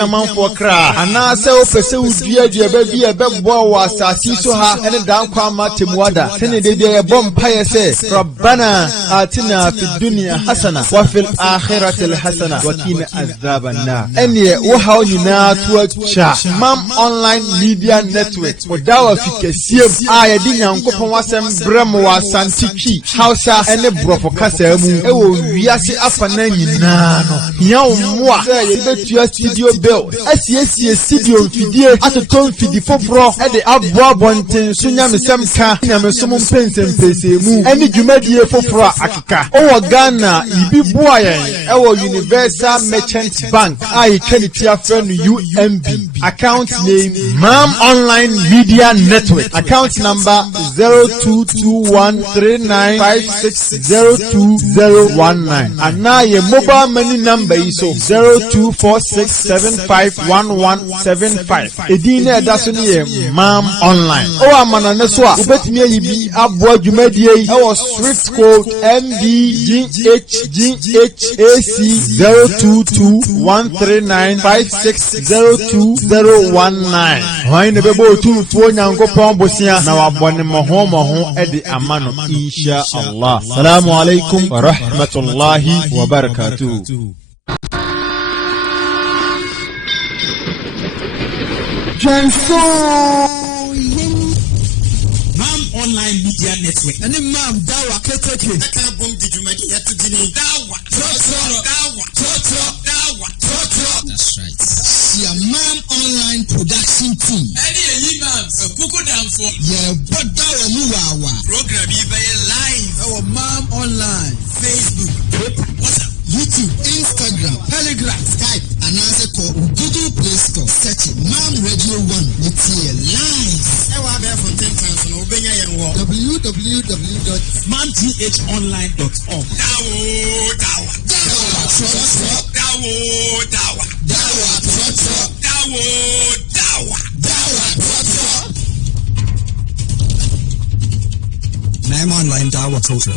amanfo kra ana se opese udua dua bi e bebo wa asasi so ha ene dan kwa matemuada tene de ye bom paye se rabbana atina fid dunya hasana wa fil akhirati hasana wa qina azaban nar ene wo ha nyina to acha mam online media network odawa fikesiem a ye di nyankopon wasem brem wa santiki hausa ene brofo kasa mu e wo wiase afana nyina no nya wo a ye betua studio bill SCS studio fidie atoton fidi foforo e de aboa bonten so nyamesem ka nyamesum mpensempese mu eni dwumadie foforo akeka o Ghana ibi boayen e wo Universal Merchant Bank ai kanitia friend UMB account name Mam Online Media Network account number 022139560219 ana ye mobile money number iso 0246751175 edina edaso ne ye Mam Online o amana ne so a ubetimi ayibi aboa dwumadie e wo Swift code MDGHGHAC 022139560219 why ne bebo tumfuo nyankopon bosia na wabone moho e de amano insha Allah. Assalamu alaikum wa rahmatullahi wa barakatuh. Mam Online Media Network. And the Mam Dawa Keteke. I can't bomb the Jumadi at the Dini. Dawa. That's right. Your Mam Online Production Team. Any Imams, a Kuku Dam for. Yeah, but Dawa Muwawa. Program you live. Our Mam Online. Facebook, WhatsApp, YouTube, Instagram, Telegram, Skype, and answer call Google Play Store. Search Mam Radio 1 with here live. www.mamthonline.org. Mam Online Dawa Total.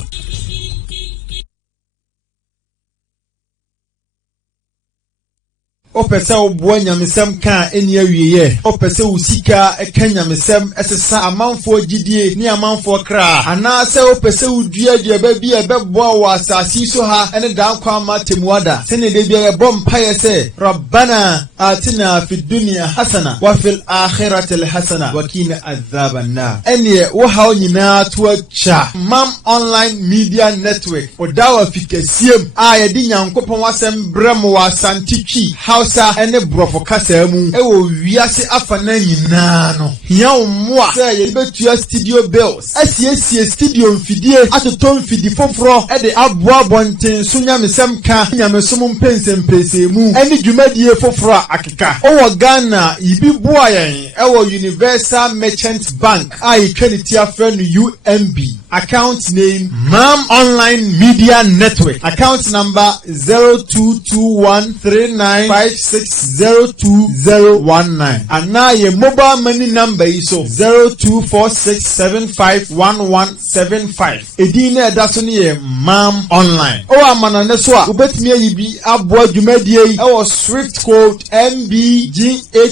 Opese obo nyamesem ka eni awieye opese usika eka nyamesem esesa amanfo gidie ni amanfo kra ana se opese udua ba bi e bebo wa asasi so ha ene dan kwa matemuada tene de bia ye bom paye se rabbana atina fid dunya hasana wa fil akhirati hasana wa qina azaban nar ene wo ha nyina to acha Mam Online Media Network odawa fikesiem a ye di nyankopon wasem brem wa santiki hausa ene brofo kasa mu e wo wiase afana nyina no hia wo a se ye betua studio bills SCS studio mfidie atoton fidi foforo e de aboa bonten so nyamesem ka nyamesum mpensempese mu ene dwumadie foforo akeka o Ghana ibi boayen e wo Universal Merchant Bank ai kanitia friend UMB account name Mam Online Media Network account number 022139560219 ana ye mobile money number iso 0246751175 edina edaso ne ye Mam Online o amana ne so a ubetimi ayibi aboa dwumadie e wo Swift code MDGHGHAC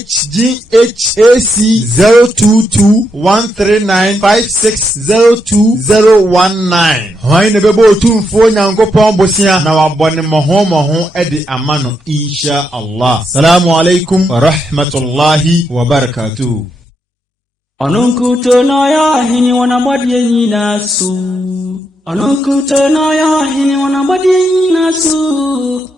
022139560219 why ne bebo tumfuo nyankopon bosia na wabone moho e de amano insha Allah. Assalamu alaikum wa rahmatullahi wa barakatuh. Anunkuto na ya hini wanabadi yina su. Anunkuto na ya hini wanabadi yina su.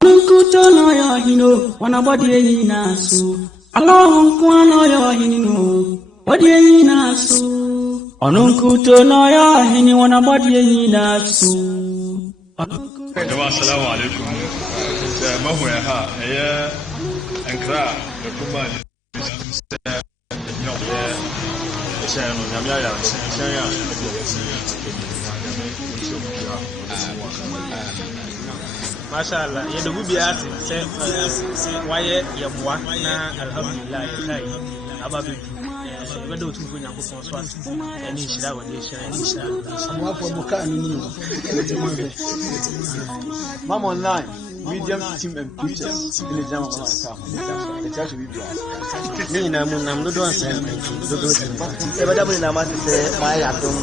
Anunkuto na ya hino wanabadi yina su. Allahun kwa na ya hini no wadi yina su. Anunkuto na ya hini wanabadi yina su. Assalamu alaikum. Mahoya ya ankra da kuma Masha Allah, ya dubu biya sai waye yabuwa na alhamdulillah ya kai ababe wanda mutum ko nyako so so ani shira wanda ya shira ni shira Amma fa buka ni. Mam Online medium team and pictures in the jam online car. The church will be me na mo nam do don say do do say e ba da mo na ma say my adom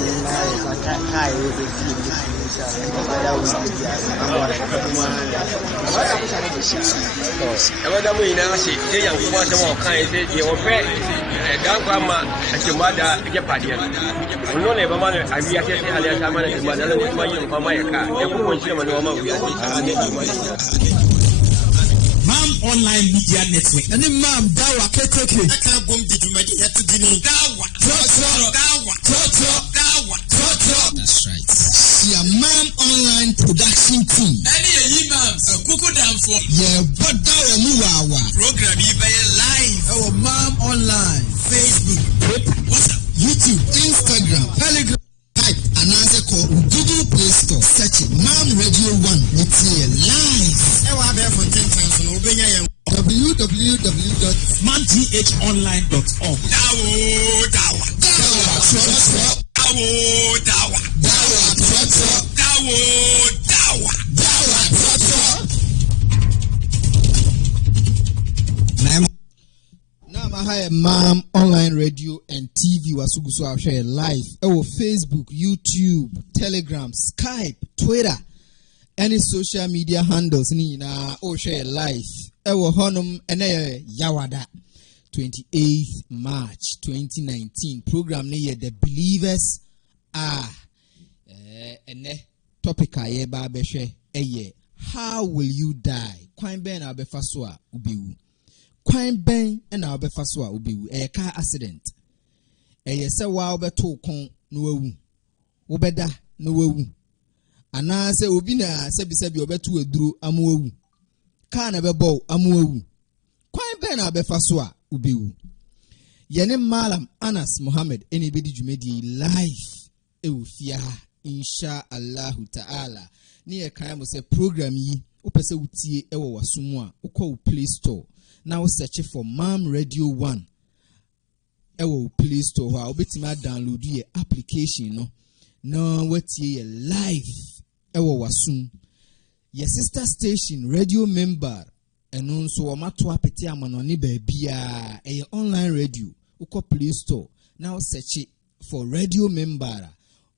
na kai we be team da mo ina say e ya ko say mo kan say e o pe dan kwa ma ake ma da ke padiya no le ba ma ne abi ya sai ali ya ma ne ma da ne ma yin fa ma ya ka e ko ko shi ma no ma wi Mam Online Media Network. And then Mam Dawa Kekeke. I can't bomb the Jumadi at the dinner. Dawa. That's right. Yeah, Mam Online Production Team. Any imams, a cuckoo down for. Yeah, but Dawa Muwawa. Program you by live. Our Mam Online. Facebook, WhatsApp, YouTube, Instagram, Telegram. Type and answer call Google Play Store. Search it. Mam Radio 1. It's here live. www.mamthonline.org. Mam Online Radio and TV wasugusu share live. Facebook, YouTube, Telegram, Skype, Twitter. Any social media handles ni na share live. Honum ene Yawada 28th March 2019 program ni The Believers are ene topic aye ba be hwe eye how will you die kwan ben na obefa so a ubewu kwan ben na obefa so a ubewu car accident se wa obeto kon no wawu obeda no wawu ana se obi na sebi obeto aduro amwawu ka na bebo amwawu kwan ben na befa so a ubewu yene Malam Anas Muhammad ene bedi dwumedi live ewufia insha Allah ta'ala ni e kan mo se program yi opese wutie ewo wasomu a ukọ Play Store na wo search for Mam Radio 1 ewo Play Store ha obetima download ye application no na watie ye live ewo wasum ye sister station radio member eno nso wo mato apeti amanoni ba bia eye online radio ukọ Play Store na wo search for radio member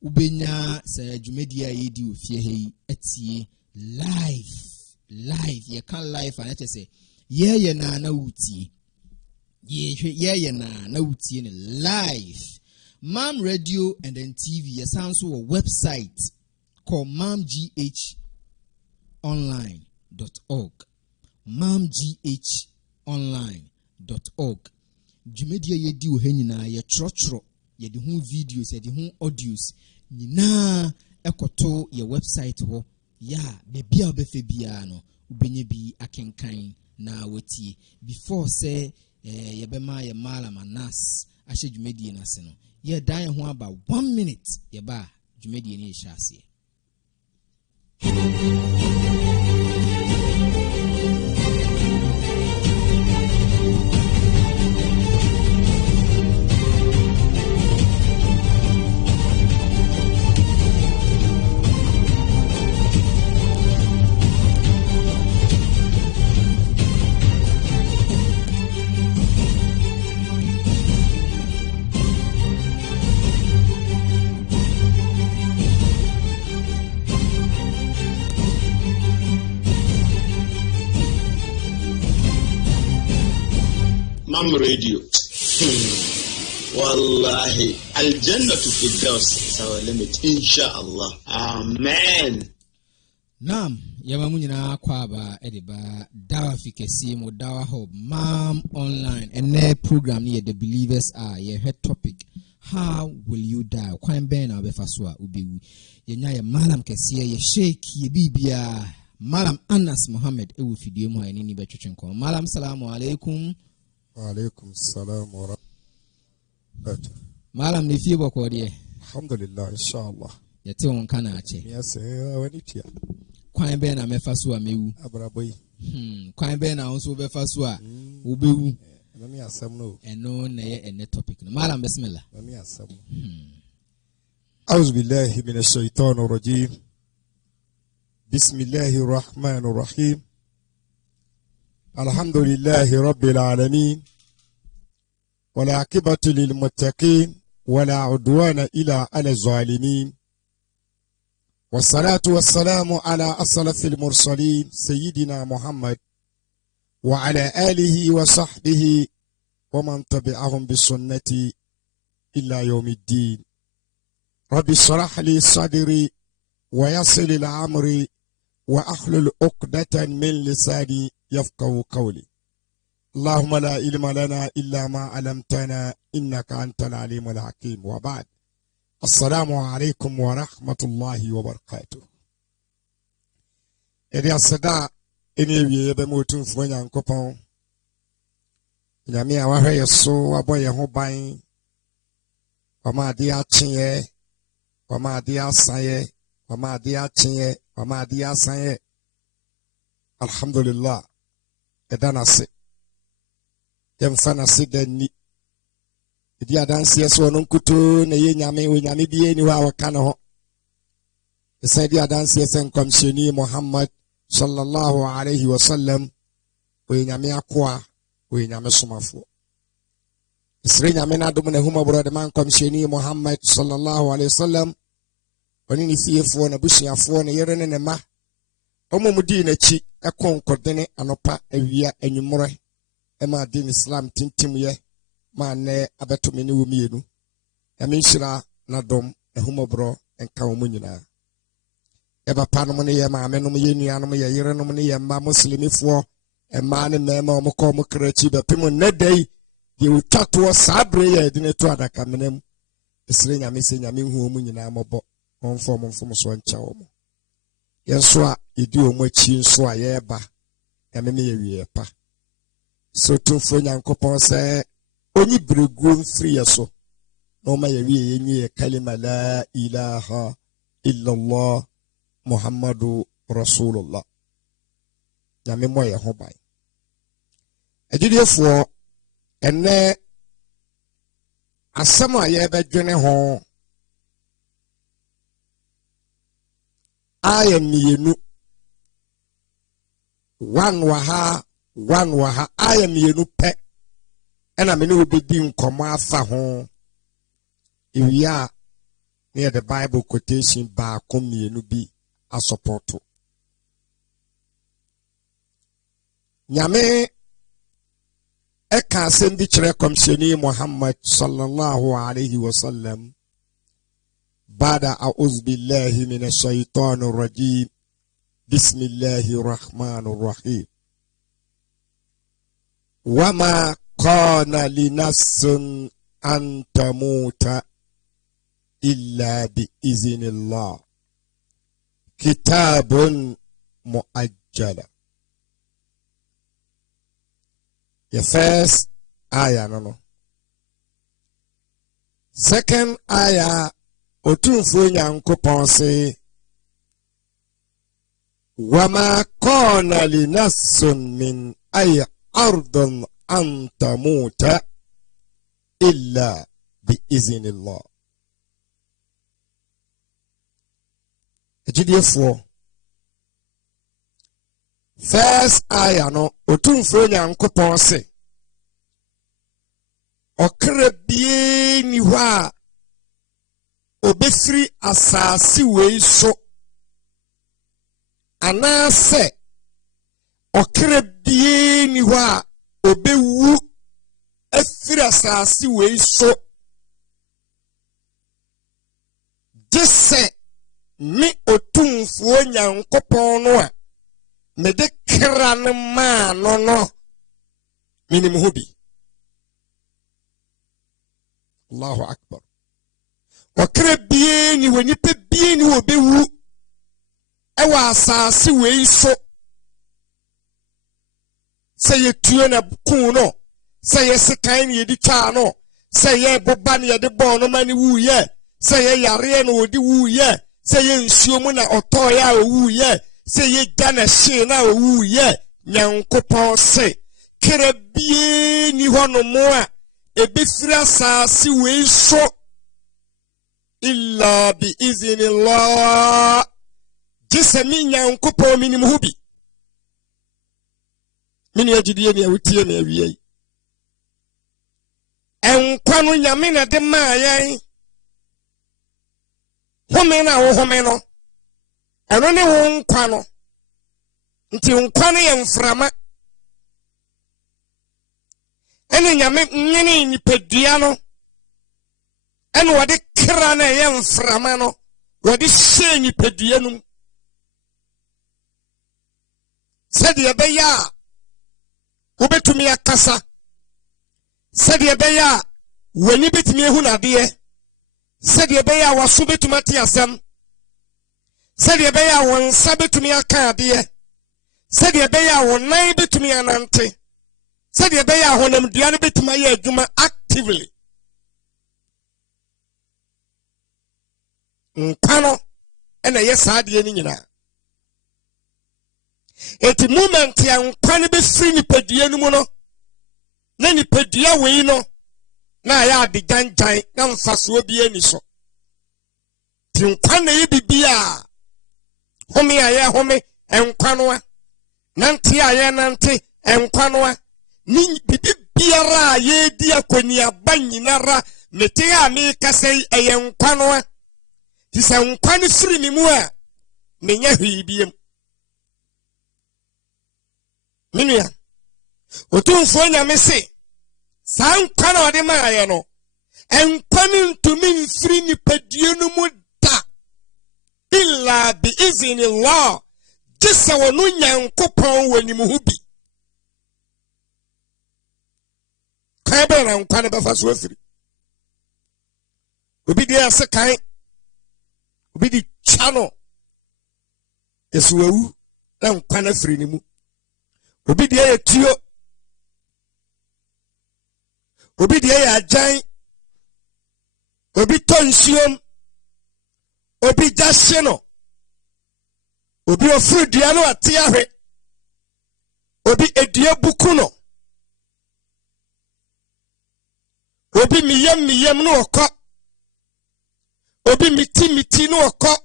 ubenya sa dwumedia yedi ofie hei etie live ye kan live and it say ye na wutie ye na wutie ne live Mam Radio and then TV ye sound so a website called mamghonline.org mamghonline.org dwumedia yedi o hanyina ye trotro ye de hu videos ye de hu audios nyina ekoto ye website ho ya bebia obefe bia no ubenye bi akenkan na wetie before say ye bema ye Malam Anas ahye dwumedie na se no ye dan ho aba 1 minute ye ba dwumedie ni ehya ase Mam Radio. Wallahi, Al-Jannah to Firdaus is our limit, inshallah. Amen. Nam, yamamu nyina kwaba ediba dawa fikesi mo dawa ho Mam Online ene program ni The Believers are ye head topic. How will you die? Kwan ben na obefa so a ubewu. Ye nya ye Malam kese ye sheikh ye bibia Malam Anas Muhammad ewu fidie mu ani ni betwetwenko. Malam salamu alaikum. Wa alaikum salam wa rahmatullahi. Malam ni fie boko de. Alhamdulillah inshallah. Yete won kana ache. Yes, wani tia. Kwan ben na mefa so a mewu. Abraboy. Kwan ben na onso befa so a ubewu. Nami asam no. Eno na ye ene topic no. Malam bismillah. Nami asam. A'udhu billahi minash shaitanir rajim. Bismillahir rahmanir rahim. الحمد لله رب العالمين والعاقبة للمتقين ولا عدوان إلا على الظالمين والصلاة والسلام على أشرف المرسلين سيدنا محمد وعلى آله وصحبه ومن تبعهم بسنة إلى يوم الدين. رب اشرح لي صدري ويسر لي أمري وأحلل عقدة من لساني يفقهوا قولي. اللهم لا علم لنا إلا ما علمتنا إنك أنت العليم الحكيم. وبعد، السلام عليكم ورحمة الله وبركاته. إذا صدا إني يبموتون فوين كوبون nyame a wahwɛ yɛ so wabɔ yɛ ho ban wama ade akyeɛ wama ade asaeɛ wama ade akyeɛ wama ade asaeɛ alhamdulillah ɛda n'ase yɛmfa n'ase da ni ɛdi adanseɛ sɛ ɔno nkutoo na ɛyɛ nyame onyame bie ni hɔ a wɔka ne ho ɛsan di adanseɛ sɛ nkɔmhyɛni Muhammad sallallahu alaihi wasallam ɔyɛ nyame akoa we nyame somafoɔ isre nyame na dom na huma brode man komsheni Muhammad sallallahu alaihi wasallam oni ni fiefoɔ na busuafoɔ na yere ne ne ma omumudi na chi ekonkodene anopa awia anwumre ema din Islam tintim ye ma ne abetome ne womienu nyame nhyira na dom na huma bro enka wo nyina eba panom ne ye ma amenom ye nuanom ye yerenom ne ye ma muslimifoɔ emane mema omukọ omukrechi bepimo nedei de utwato sabre ya edine to adaka menem esire nyame se nyame hu omu nyina mobo onfom so ncha omo yenso a edi omu achi nso a yeba nyame me yewie pa so tumfo nyankopon se onyi bregu mfiri yeso no ma yewie yenwie kalima la ilaha illa Allah Muhammadu Rasulullah nyame mo ye ho bai agidiefo ene asɛm a yɛbɛdwene ho aya mmienu one waha aya mmienu pɛ ɛna me ne obedi nkɔmɔ afa ho ewia ne the Bible quotation baako mmienu bi asɔpɔto nyame eka asɛm bi kyerɛ komsheni Muhammad sallallahu alaihi wasallam bada a'udhu billahi minash shaitanir rajim bismillahir rahmanir rahim wama kana li nafsin an tamuta illa bi iznillah kitabun muajjala. The first ayah no. Second ayah otunfo nyankopon se wama kana li nafsin min ay ardin an tamuta illa bi iznillah. Ejidiefo first ayah no otumfo nyankopon se okra bie ni hɔ a obefiri asase wei so anase okra bie ni hɔ a obewu afiri asase wei so dese me otumfo nyankopon no a me de kran ma no minim ho bi. Allahu akbar. Okra bie ni wonipa bie ni wo bewu ewa asase wei so se yetuo na kun no se yesekan ni yedi twa no se ye boba ni yedi bon no mani wu ye se ye yare no odi wu ye se ye nsuo mu na oto ya wu ye se ye gana hye na wu ye nyankopon se kra bie ni hono mo a ebifira asase wei so illa bi iznillah jisami nyankopon minim ho bi Mini agidie ne awutie na awie. Enkwa no nyame na de maa yen. Home na wo home no. Eno ne wo nkwa no. Nti nkwa no ye mframa. Ene nyame nyene nipadua no. Ene wode kra na ye mframa no. Wode hye nipadua no. Sede ebeya wobetumi akasa. Sede ebeya wani betumi ehu na de. Sede ebeya waso betumi ate asem. Sede ebeya wonsa betumi aka ade. Sede ebeya wonan betumi anante. Sede ebeya honamdua no betumi aye adwuma actively. Nkano ena ye saade ni nyina. Eti moment ya nkwane be free nipadua no mu no. Na nipadua wei no na ya de ganjan na mfaso bi ani so. Ti nkwane yi bibia. Home aye home enkwanoa. Nante aye nante enkwanoa. Ni bibiara ye di akoni abanyinara mete a me kasei eye enkwanoa. Ti se nkwane free ni mu a menya hwi biem. Minia otumfo nyame se san kwa na ode maaye no enkwani ntumi mfiri nipadue no mu da illa bi iznillah jisa wonu nyankopon wani mu hubi kai be na nkwane befa so afiri obi di ase kai obi di chano esuwu na nkwane afiri ni mu obi die ye tuo obi die ye ajan obi tonsiom obi jashe no obi ofru dua no ate ahwe obi edua buku no obi miyem no okọ obi miti no okọ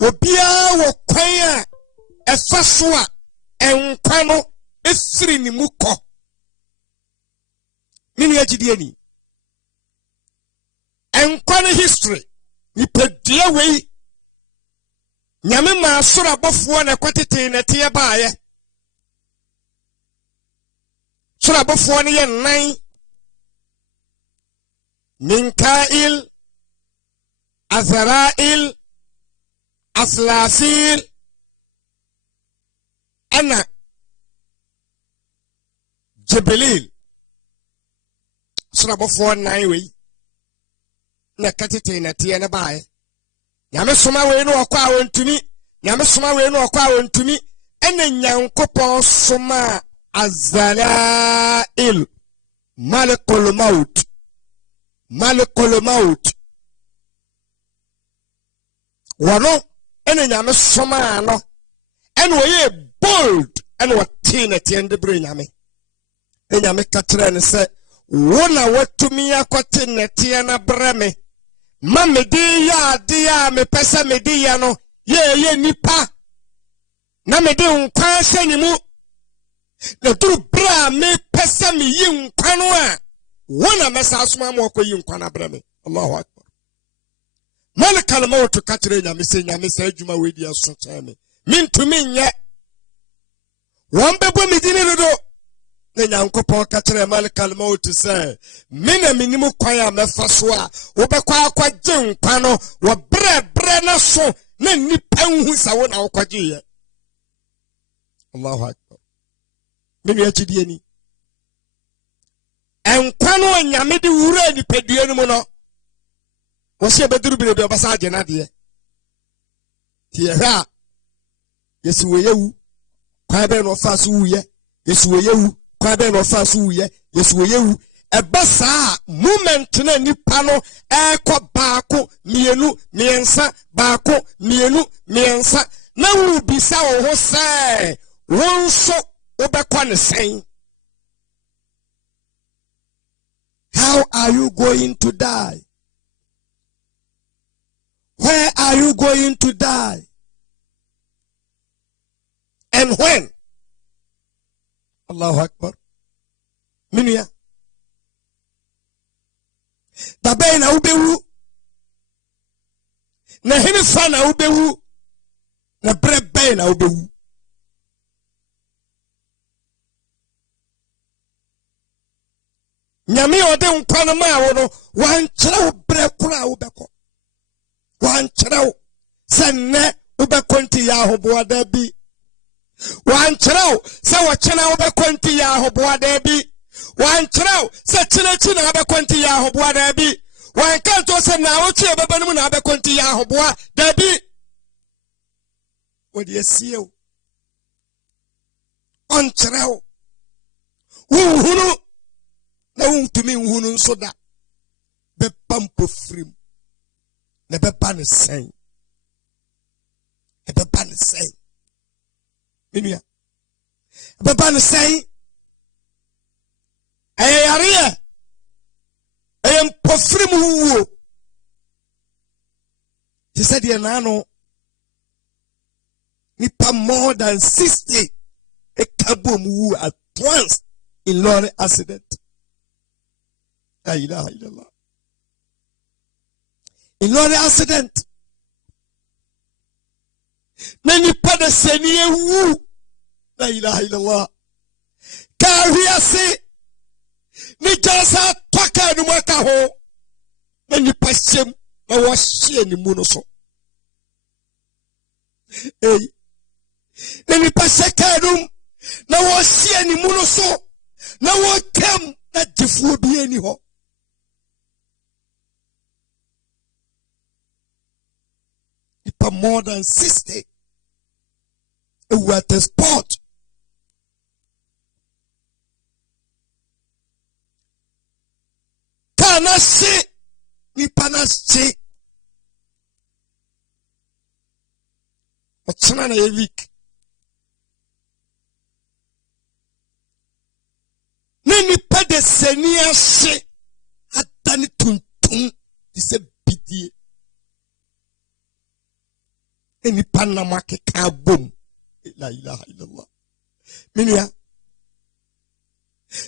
obi a wo kwan a efaswa enkwa no efiri ni mu kọ. Mini agidie ni enkwa no history ni pedie wei nyame ma asoro abofo na kwatete na tie baaye soro abofo ne ye nan Minkail Azrail Aslafil ana Jibril sura bofo nan we na katete na tie na bae nyame soma we no okwa awontumi nyame soma we no okwa awontumi ena nyankopon soma Azrail Malakul Maut wano ena nyame soma no ena oye bold ena wati na tie ndebre nyame nyame katre ne se wona watumi akote netie na breme ma medi ya de ya me pesa medi ya no ye nipa na medi nkwa hye ni mu na duru bra me pesa me yi nkwa no a wona mesa asoma mo akoyi nkwa na breme Allahu akbar Malakal Maut katre nyame se adwuma we di aso kyame mintumi nye won bebo medini dodo na nyankopon ka kire Malakal Maut se mina minimu kwan a mefa so a wobekwa akwaje nkwa no wo bre na so na nipa nhu sa wo na wokwaje ye Allahu akbar mimi achidie ni enkwa no nyame de wura ni pedue no mu no wo se beduru bire be basa age na de tie ha yesu we yewu kwa be no fa so wuye yesu we yewu kwa be no fa so wuye yesu we yewu ebasa moment na nipa no ekọ baako mienu miensa baako mienu miensa na wu bisa wo ho se won so obekọ ne sen. How are you going to die? Where are you going to die? And when Allahu Akbar. Minia. Tabe na ubewu. Na hini fa na ubewu. Na brebe na ubewu. Nyame ode nkwa na ma wo no wan kyerɛ wo bre kura wo bɛkɔ. Wan kyerɛ wo sɛ nnɛ wo bɛkɔ nti ya ahoboa da bi. Wan kyerɛ wo sɛ wo kyena wo bɛkɔ nti ya ahoboa da bi. Wan kyerɛ wo sɛ kyena na bɛkɔ nti ya ahoboa da bi. Wan ka to sɛ na wo kyerɛ bɛbɛ no na bɛkɔ nti ya ahoboa da bi. Wo de asie wo. On kyerɛ wo. Wo hunu na wuntumi nhunu nso da bɛba mpofrim na bɛba ne sɛn bɛba ne sɛn menua bɛba ne sɛn ɛyɛ yareɛ ɛyɛ mpofrim wuo te sɛ deɛ naano nipa more than 60 ɛka bom wu at once in lorry accident. La ilaha illallah. In lorry accident. Na nipa da seniye wu. La ilaha illallah. Kawiase. Ni jasa toka ni mwaka ho. Na nipa shem. Na washie ni muno so. Hey. Na nipa sheka num. Na washie ni muno so. Na wakem. Na jifuo biye ni ho. More than 60 were at the spot. Kana se ni pana se. Ochana na evik. Nini pade senia se atani tuntun dise bidie. Eni panama ke kabum. La ilaha illallah. Minia.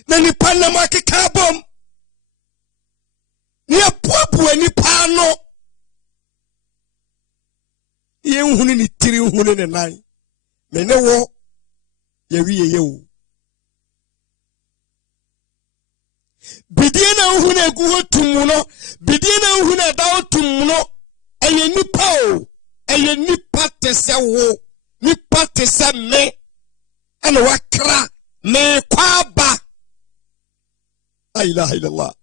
Neni panama ke kabum. Ni apuapu eni pano. Ye nhuni ni tiri nhuni ne nai. Mene wo. Yewiye yewu. Bidie na nhuni ekuho tumuno. Bidie na nhuni adao tumuno. Eye nipa o. Eye nipa tese wo. Nipa tese me. Ene wakra. Me kwa ba. La ilaha illallah.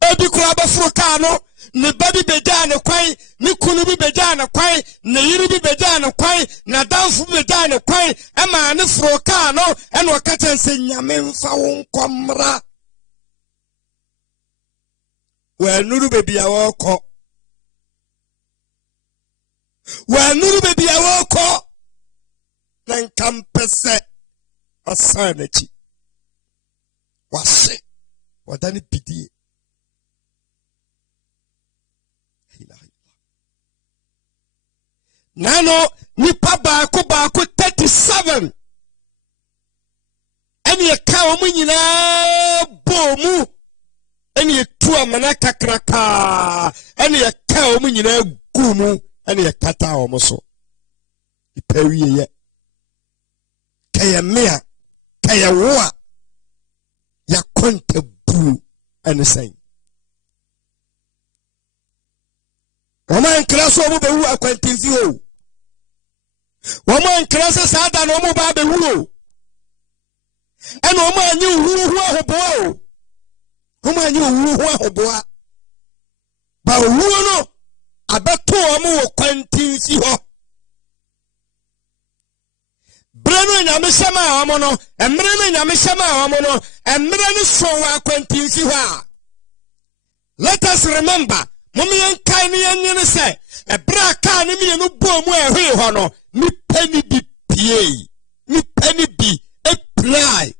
Ebi kwa ba frukano. Ne babi beja ne kwai. Ne kunu bi beja ne kwai. Ne yiri bi beja ne kwai. Na danfu bi beja ne kwai. Ema ne frukano. Ene wakata nse nyame mfa wonkomra. Nuru bebi ya wako. Nuru bebi ya wako. Nankampese. Wasanechi. Wase. Wadani bidie. Nano nipa baako 37. Eni ye kawo mu nyina bomu. Eni ye tuwa mana kakraka. Eni ye kawo mu nyina gumu. Eni ye kata omo so. Ipewiye ye. Kaya mea. Kaya wa. Ya konte bru. Eni say. Wama nkraso omu bewu akwantinzi ho. Wama nkraso saada na omu ba bewu ho. Eni omu anyi uhu ahoboa. Omu anyi uhu ahoboa. Ba uhu no. Abeto omu wakwantinzi ho. Breno nyamishama omu no. Emreno nyamishama omu no. Emreno so wakwantinzi ho. Let us remember. Mummy and Kanye and say, a bra can me no boom where he honor, me penny be pay, me penny be a pry,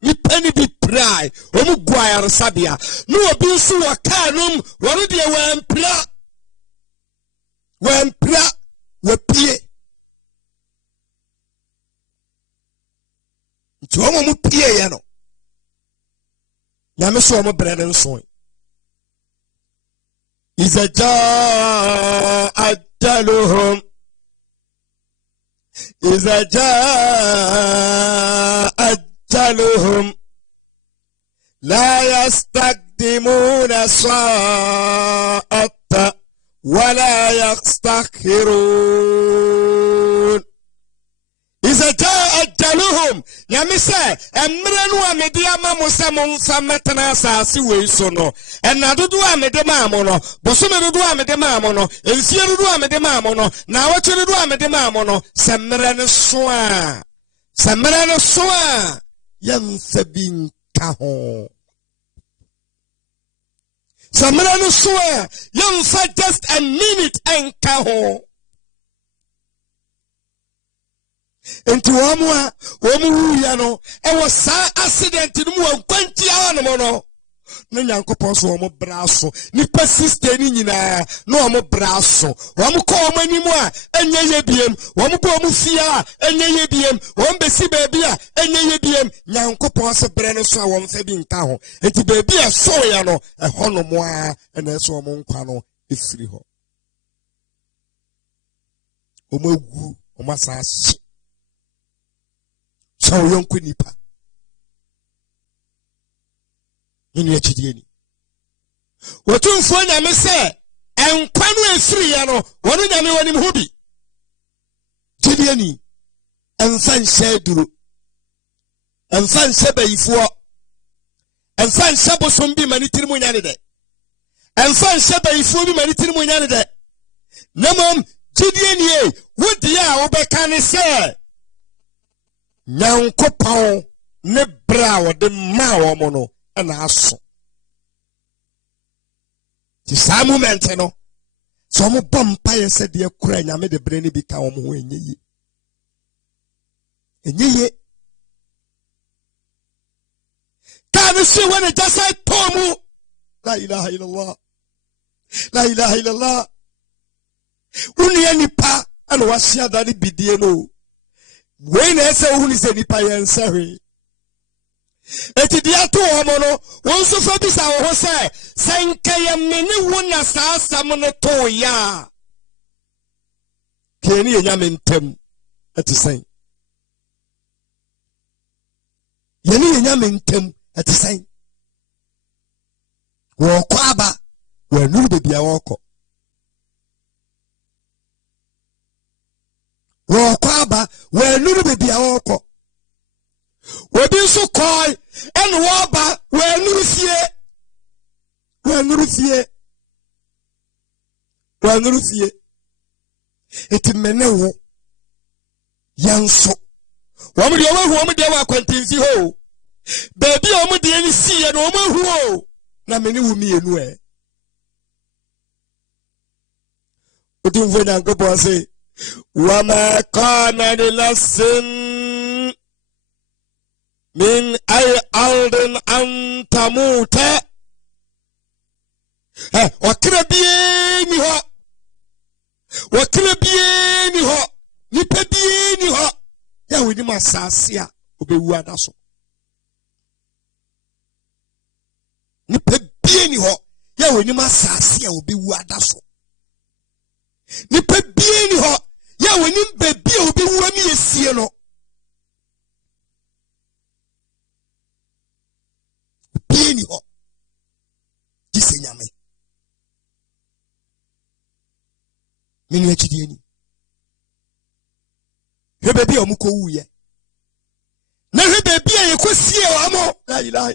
me penny be pry, Omuguire Sabia, no abuse or canum, one of the when pla, we pay. nti wɔn mu pie yɛ no nyame so wɔn brɛ ne nso iza jaa ajaluhum iza jaa ajaluhum la yastakdimuna sa'ata wala yastakhirun iza jaa ajaluhum nyame sɛ emre no a mede ama mo sɛ momfa metena asase wei so no ɛna dodo a mede maa mo no bosome dodo a mede maa mo no mfie dodo a mede maa mo no na awɔtwe dodo a mede maa mo no sɛ mmerɛ no so a yɛmfa bi nka ho sɛ mmerɛ no so a yɛmfa just a minute nka ho enti wɔn wuya no ɛwɔ saa accident no mu wɔ nkwantia no mo no na nyankopɔn so wɔn bra so nipa sister ni nyinaa na wɔn bra so wɔn kɔ wɔn anim a enye ye biem wɔn bɔ wɔn fie a enye ye biem wɔn besi baabi a enye ye biem nyankopɔn se brɛ no so a wɔn fa bi nka ho enti baabi a so ya no ɛhɔ no mo a ɛna ɛso wɔn nkwa no efiri hɔ wɔn agu wɔn asase so yonko nipa ni akidie ni wotumfo nyame sɛ enkwa no efiri ya no wɔno nyame wɔnim ho bi kidie ni emfa nhyɛ duro emfa nhyɛ bayifoɔ emfa nhyɛ bosom bi mani tirimu nya ne dɛ emfa nhyɛ bayifoɔ bi mani tirimu nya ne dɛ namom kidie ni wodi a wobɛka ne sɛ nyankopɔn ne bra wɔde maa wɔn no ɛna aso ti saa moment no sɛ wɔn bɔ mpaeɛ sɛ deɛ kura nyame de brɛ ne bi ka wɔn ho enye ye kaa ne si wɔ ne gya sɛ tɔɔ mu la ilaha illallah wunua nipa ɛna wahyia da ne bidie no wei na ɛsɛ wohu ne sɛ nipa yɛ nsɛhwe eti de ato wɔn no wɔn nso fa bisa wɔ ho sɛ nka yɛ mene wo na saa asɛm no too ya kɛni yɛ nyame ntam ɛte sɛn yɛne yɛ nyame ntam ɛte sɛn wɔkɔ aba wɔanuru baabi a wɔkɔ wɔkɔ aba wɔanuru baabi a wɔkɔ obi nso kɔɔ ɛna wɔba wɔanuru fie eti mene wo yɛnso wɔn deɛ wɔn ahu wɔn deɛ wɔ akwantemfi hɔ baabi a wɔn deɛ ne si yɛ no wɔn ahu o na mene wo mienu ɛ otumfo nyankopɔn se وما كان لنفس من أي أرض أن تموت وكنا بيني هو nipa bieni hɔ ya woni ma asase a obewu adaso nipa bieni hɔ ya woni ma asase a obewu adaso nipa bieni hɔ ya woni baabi a obewu ami esie no bieni hɔ dise nyame menu akidie ni hwebe bi omuko wuye na hwebe bi ayekosie wa mo la ilaha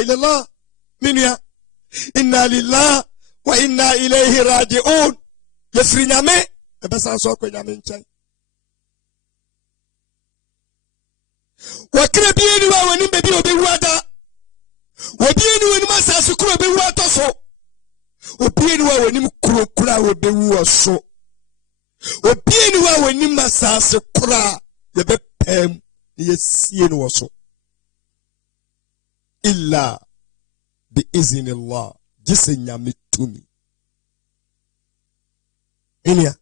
illallah minya inna lillahi wa inna ilayhi raji'un yefri nyame ebesa so kwa nyame nchen wakire bi ni wa woni bebi obewu ada obi ni woni masase kuro obewu atoso obi ni wa woni kuro kura obewu oso obi ni wa woni masase kura ye bepem ye sie no so illa bi iznillah jisenya mitumi enia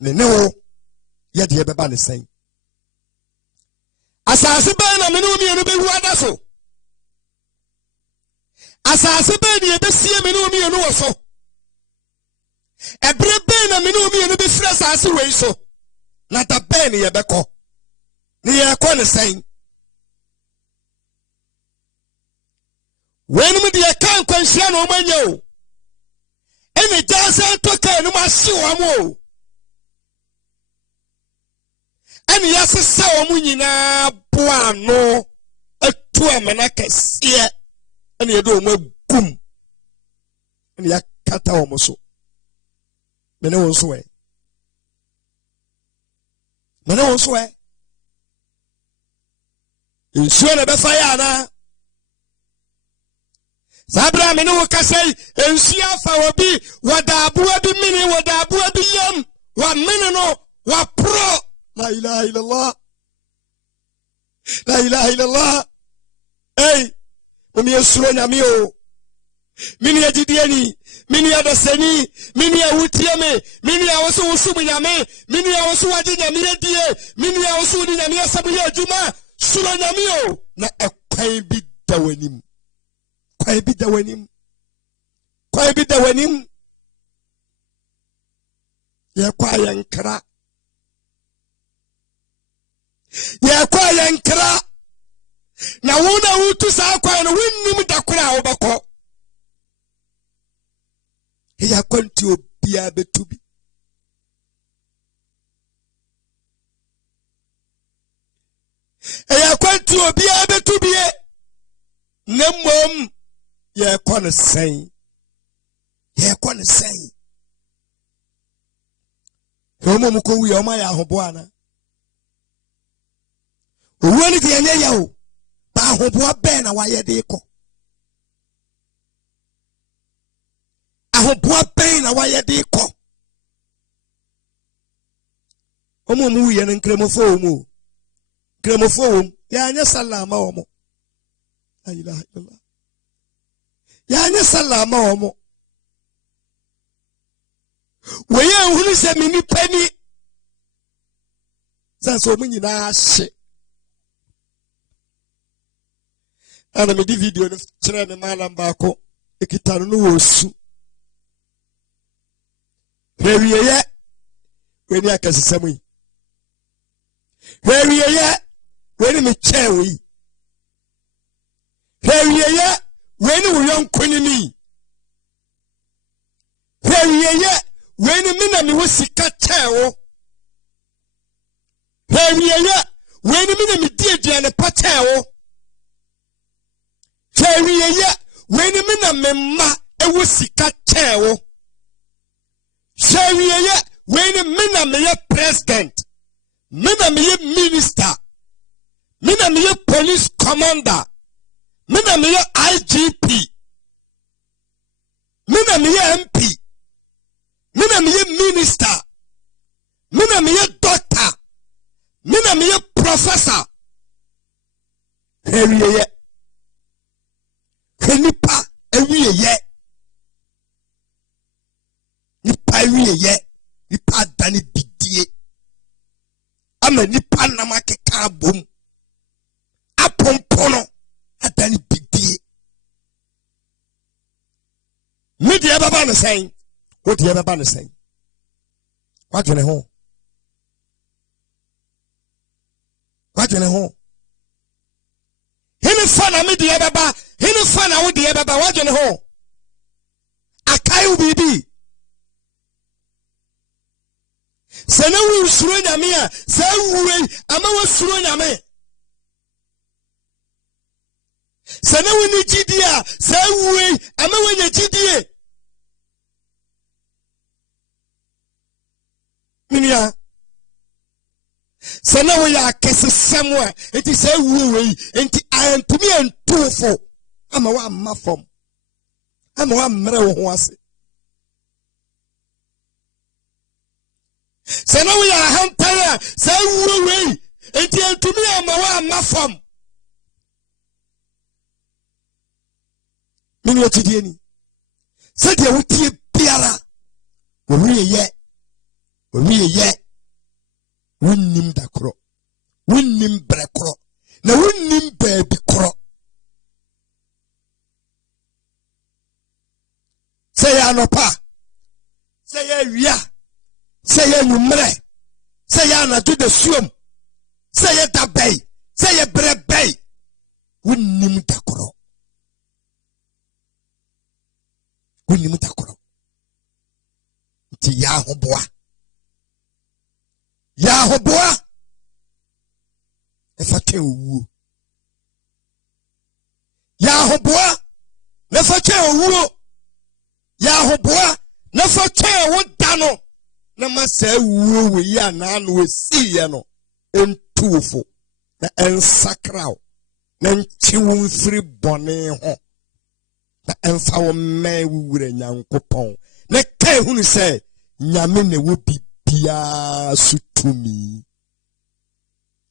ne ne wo ye de beba ne sen asase bɛn na me ne omienu bɛwu ada so asase bɛn ne yɛbɛsie me ne omienu wɔ so ɛberɛ bɛn na me ne omienu bɛfiri asase wei so na da bɛn ne yɛbɛkɔ ne yɛkɔ ne sɛn wɛnum deɛ ka nkwanhyia na ɔmanya o ɛne gyansa ntɔ kaa no mu ahye wɔn o ɛne yɛasesa wɔn nyinaa boa ano atu amena kɛseɛ ɛne yɛde wɔn agum ɛne yɛakata wɔn so mene wɔn so ɛ mene wɔn so ɛ nsuo na ɛbɛfa yɛ anaa Sabra mene wo kasai ensia fa obi wada abua bi mini wada abua bi yam wa mene no wa pro la ilaha illallah la ilaha illallah hey omi esuro nyame o mini agidiani mini adasani mini awutiame mini awoso wosu nyame mini awoso wadi nyame adie mini awoso di nyame asabu ya adwuma suro nyame o na ekwan bi dawanim kwai bi da wanim ya kwa yankra na wona wutu sa kwa no wonnim da kora obako ya kwanti obia betubi ya kwanti obia betubi nemom ye kone sen homo muko wi o ma ya hobo ana owani de anya ya o ba hobo be na waye de ko ahobo be na waye de ko homo mu wi na nkremofo mu ya anya salama o mo la ilaha illallah ya anya salama o mo weye hunu se mini pani sanso mu nyina ahye ana me di video no kire me malam baako ekitano no wosu hwewiyeye weni akasesam yi hwewiyeye weni me chewe hwewiyeye weni uyonkoni hwewiyeye weni mina mi wosika chewo hwewiyeye weni mina mi dieduane pa chewo hwewiyeye weni mina memma ewosika chewo hwewiyeye weni mina me president mina me minister mina me police commander mina me IGP mina me MP mina me minister mina me doctor mina me professor hewiyeye nipa ewiyeye nipa dani bidie ama nipa namake kabom apompono adani bidie media baba no sen o de baba no sen wadwene ho hene fana media baba hene fana wo de baba wadwene ho akai ubibi sene wu suro nyame a se wuwe ama wo suro nyame sene wu ni gidi a se wuwe ama wo nya gidie minia sene wo ya kesesem a enti se wuwe enti antumi antufo ama wa mafom ama wa mre wo ho ase sene wo ya hampara se wuwe enti antumi ama wa mafom mini otidie ni se de wotie biara wiyeye wonnim dakoro wonnim brekoro na wonnim baabi korɔ sɛ yɛ anɔpa sɛ yɛ awia sɛ yɛ anwummerɛ sɛ yɛ anadwo da suom sɛ yɛ dabɛi sɛ yɛ berɛbɛi wonnim da korɔ wonnim da korɔ nti yɛ ahoboa ɛfa twɛn owuo yɛ ahoboa na fa twɛn owuo yɛ ahoboa na fa twɛn wo da no na ma saa owuo wɔ yi anaa no wɔsiiɛ no ɛntuwofo na ɛnsakraw na nkye wo mfiri bɔne ho na ɛmfa wo mmɛn wo wura Nyankopɔn na ka ehunu sɛ nyame ne wo bibiaa so tumi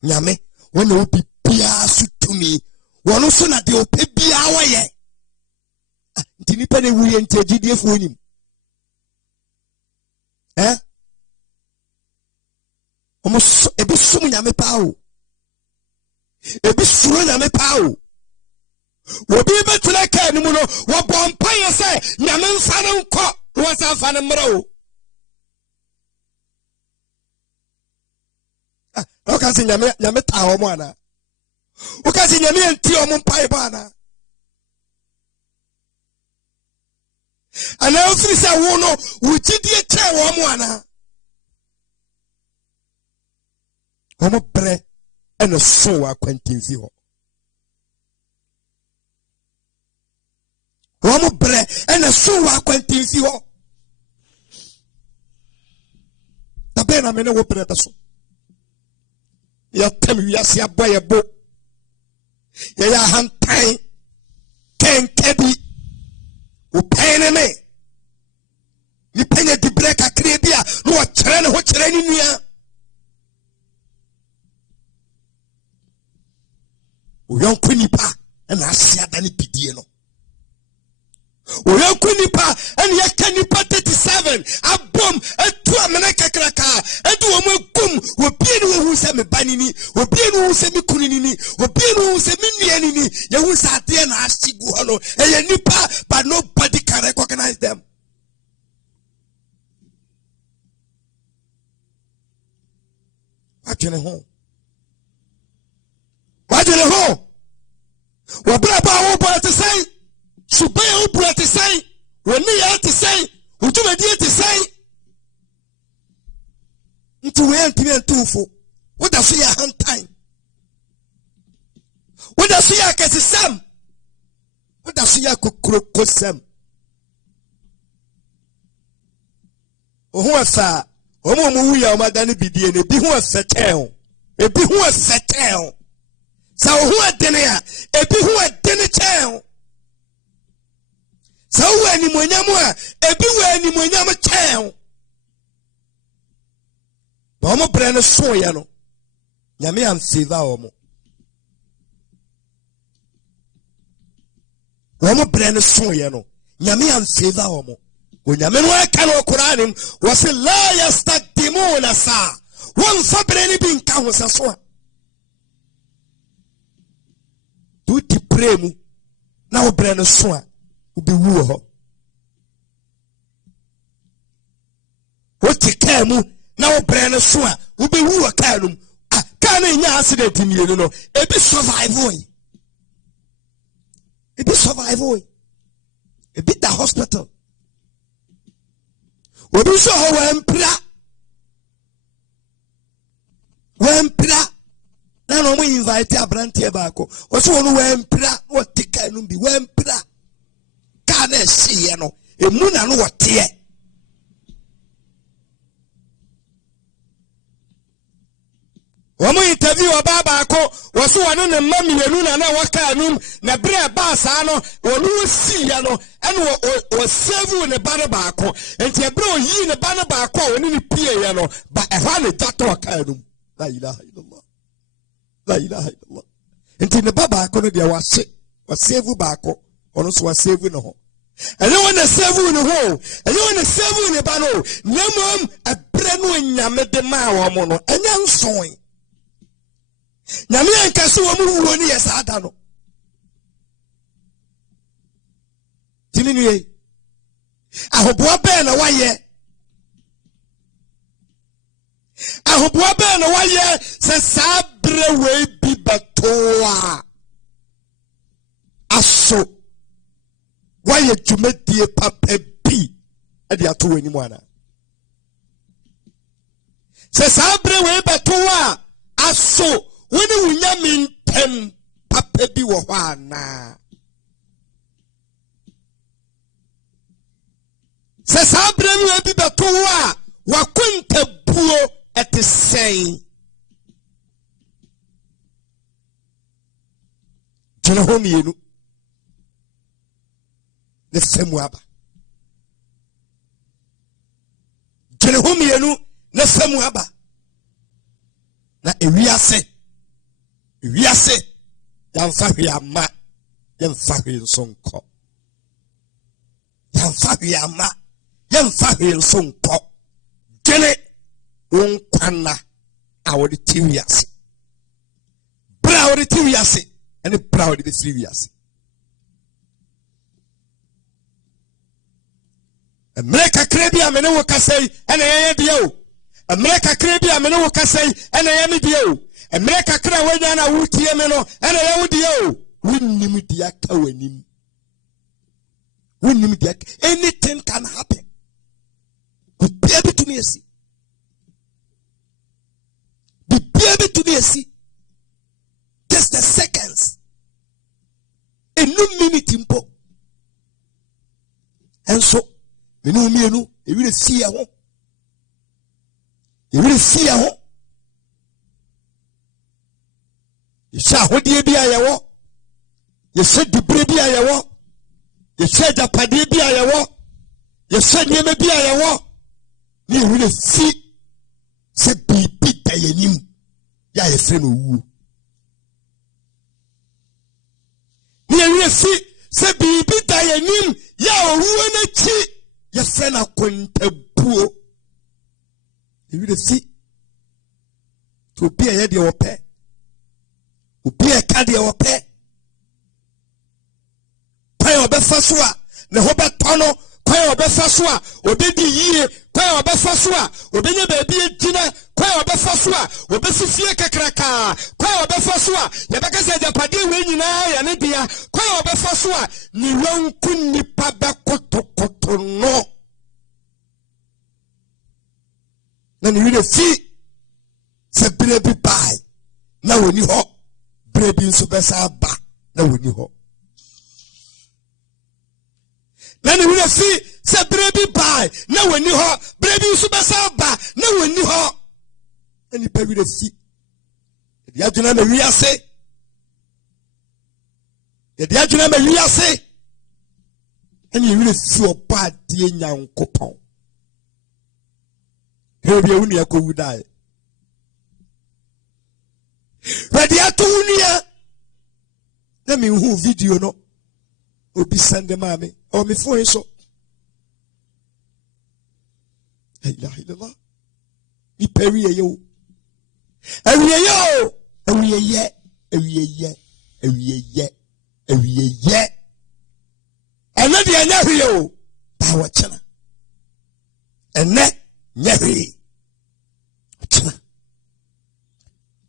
nyame wɔne wo bibiaa so tumi wɔno so na deɛ ɔpɛ biaa wɔyɛ nti nipa ne wuyɛ nti agyidiefoɔ nim ebi som nyame paa o ebi suro nyame paa o obi betena kaa ni mu no wɔbɔ mpaeɛ sɛ nyame mfa no nkɔ na wɔnsa mfa no mmerɛ o woka sɛ nyame taa wɔ mo anaa woka sɛ nyame anti wɔ mo mpaeɛ bɔ anaa anaa wofiri sɛ wo no wo gyidie kyɛɛ wɔ mo anaa wɔn brɛ ɛna so wɔ akwantemfi hɔ wɔn brɛ ɛna so wɔ akwantemfi hɔ dabɛn na mene wo brɛ bɛ so yɛtɛm wiase abɔ yɛ bo yɛyɛ ahantan kɛnkɛ bi wopɛn ne me nipa nya dibrɛ kakra bi a na wɔkyerɛ ne ho kyerɛ ne nua oyɔnko nipa ɛna ase ada ne bidie no oyɔnko nipa ɛna yɛka nipa 37 abom atu amena kakraka ɛde wɔn agum wɔbie ne wɔhu sɛ me ba nini wɔbie ne wɔhu sɛ me kunu nini wɔbie ne wɔhu sɛ me nua nini yɛhu sɛ adeɛ na ahye gu hɔ no ɛyɛ nipa but nobody can recognize them wadwene ho wɔbrɛ ba wo bɔ te sɛn suban wo bɔ te sɛn wɔne yɛ te sɛn wodwumadie te sɛn nti wo yɛntimi antufo woda so yɛ ahantan woda so yɛ akɛsesɛm woda so yɛ kokurokosɛm ohu afa ɔmo mu wuya ɔmo ada ne bidie ne bi ho afɛtɛn ebi ho afɛtɛn sa wo ho adene a ebi ho adene kyɛn sa wo animonyam a ebi wo animonyam kyɛn ba ɔmo brɛ no so yɛ no nyame am favor ɔmo ɔmo brɛ no so yɛ no nyame am favor ɔmo onyame no aka no Qur'anim wɔse la yastakdimuna sa wɔmfa brɛ no bi nka ho sɛ so a tuti pray mu na wo brɛ no so a obi wu hɔ wote kaa mu na wo brɛ no so a obi wu hɔ kaa no kaa no nya accident mmienu no ebi survive ebi da hospital obi so hɔ wampira na no mo invite abrantie baako wɔso wɔn wampira wɔte kaa no bi wampira kaa na ɛhyeɛ no emu na no wɔteɛ wɔn interview ɔbaa baako wɔso wɔn ne mma mmienu na wɔkaa no na bere baa saa no wɔn wɔsiiɛ no ɛna wɔsave ne ba no baako nti ɛbere oyi ne ba no baako a wɔne ne pieɛ no ba ɛhɔ ne gya tɔ kaa no la ilaha illallah nti ne ba baako no deɛ wasave baako ɔno so wasave ne ho ɛnyɛ wɔn na save ne ho ɛnyɛ wɔn na save ne ba no na mmom ɛbrɛ no nyame de maa wɔn no ɛnyɛ nson nyame ankase wo mu wuo ni yesa ada no tinini ye ahoboa be na waye se sabre we bi betoa aso waye dwumadie papa bi ade ato wani mu ana se sabre we betoa aso woni wunya mentem papa bi wo ho ana se sabre we bi betoa wakunta buo ete sen jena ho mienu ne femu aba jena ho mienu ne femu aba na ewiase yamfa hwe ama yamfa hwe nsonko yamfa hwe ama yamfa hwe nsonko jene unkwana awodi tiwiase bra awodi tiwiase ene bra awodi be tiwiase America krebi amene wo kasai ene yeye dio America krebi amene wo kasai ene yeye dio America kra wanya na wutie me no ene yeye dio wunnim dia ka wanim wunnim dia anything can happen be able to me see be able to me see just the seconds a no minute impo and so me no e will see ho e will see ho ye sha hodie bia ye wo ye sha dibre bia ye wo ye sha japade bia ye wo ye sha nieme bia ye wo ni will see se bibi dayenim ya ye fre no wu ni will see se bibi dayenim ya owu na chi ye fre na kontabuo you will see to be a de ope obi e ka de ope pa obefa so a ne ho betono kwa obefa so a obedi yie kwa obefa so a obenya ba bi ejina kwa obefa so a obesifie kakraka kwa obefa so a ye beka se japade we nyina ya ne dia kwa obefa so a ni wanku nipa be kotokoto no na ni we see se brebi bai na woni ho brebi nso besa ba na woni ho na ni we see se brebi bai na woni ho brebi nso besa ba na woni ho ani pa we see e aduna na wi ase e aduna na wi ase ani we see opa de nyankopon hebi ewuni akowu dai radiato unia na mi hu video no obi sende mame o mi phone so la ilaha illallah ni periye yo ewiye ene de anya hwe yo ba wa chana ene nyahwe chana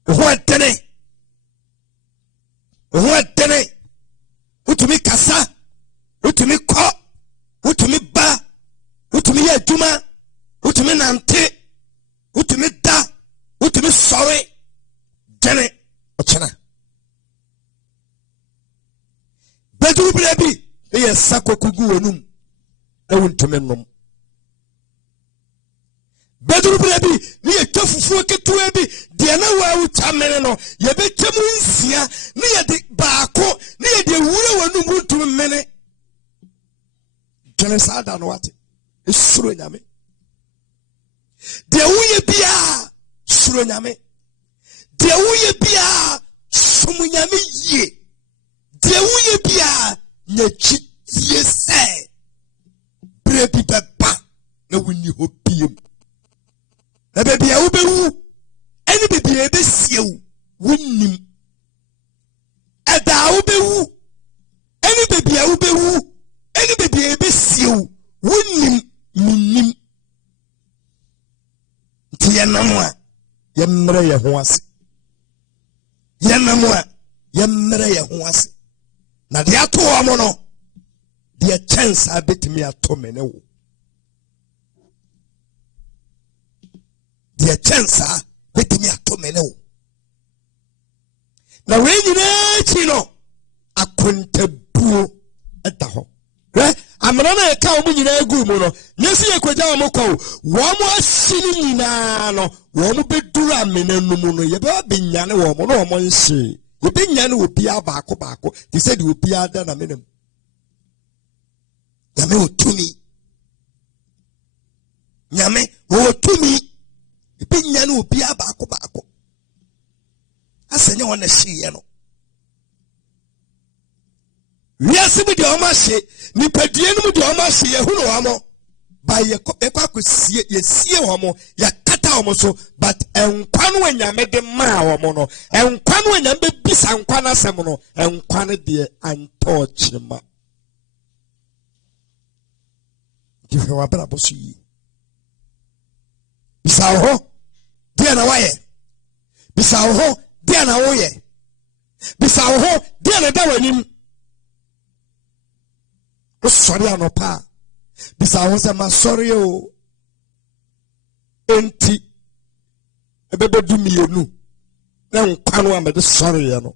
Who utumi kasa utumi ko utumi ba utumi yaduma utumi nante utumi da utumi sorry jene ochana bedu brebi e sakokugu wonum e wontumi nom bedru brebi ni etofufu ketuwa bi de na wa utamene no ye betemu nsia ni ye de baako ni ye de wura wanu muntu mene jene sada no wate esuro nyame de wuye bia suro nyame de wuye bia sumu nyame ye de wuye bia nyachi tie se brebi beba na wuni ho biem na baby a ubewu eni baby ebe siewu wunnim ubewu. Any baby a ubewu. Any baby a besiu. Wunim minim. Tiyanamwa. Yemre ya huasi. Yanamwa. Yemre ya huasi. Na dia to amono. Dia chance a bit me atomene wo. Dia chance a bit me atomene wo. Na we nyina chino akontabuo etaho. Amana na eka omu nyina egu mu no. Nyesi ekwaja omu kwa wo mo asini nyina no. Wo mo beduru amena numu no. Yeba benyane wo mo no wo mo nse. Yebe nyane obi abako bako. They said obi ada na menem. Nyame otumi. Nyame otumi. Yebe nyane obi abako bako. Asenya wona hye no. Wiase mu de o ma hye, nipadie no mu de o ma hye, ye hu no wa mo. Ba ye kwakosie, ye sie wo mo, ya kata wo so, but enkwa no anyame de ma wo mo no. Enkwa no anyame be bisa nkwa na asem no, enkwa no de antouchma. Give wa bra bosu yi. Bisa ho, de na waye. Bisa ho, de na wo ye. Bisa ho, de na da wanim. Sorry anopa. Bisa ho se ma sorry o. Enti ebebe du mienu. Na nkwa no amede sorry ya no.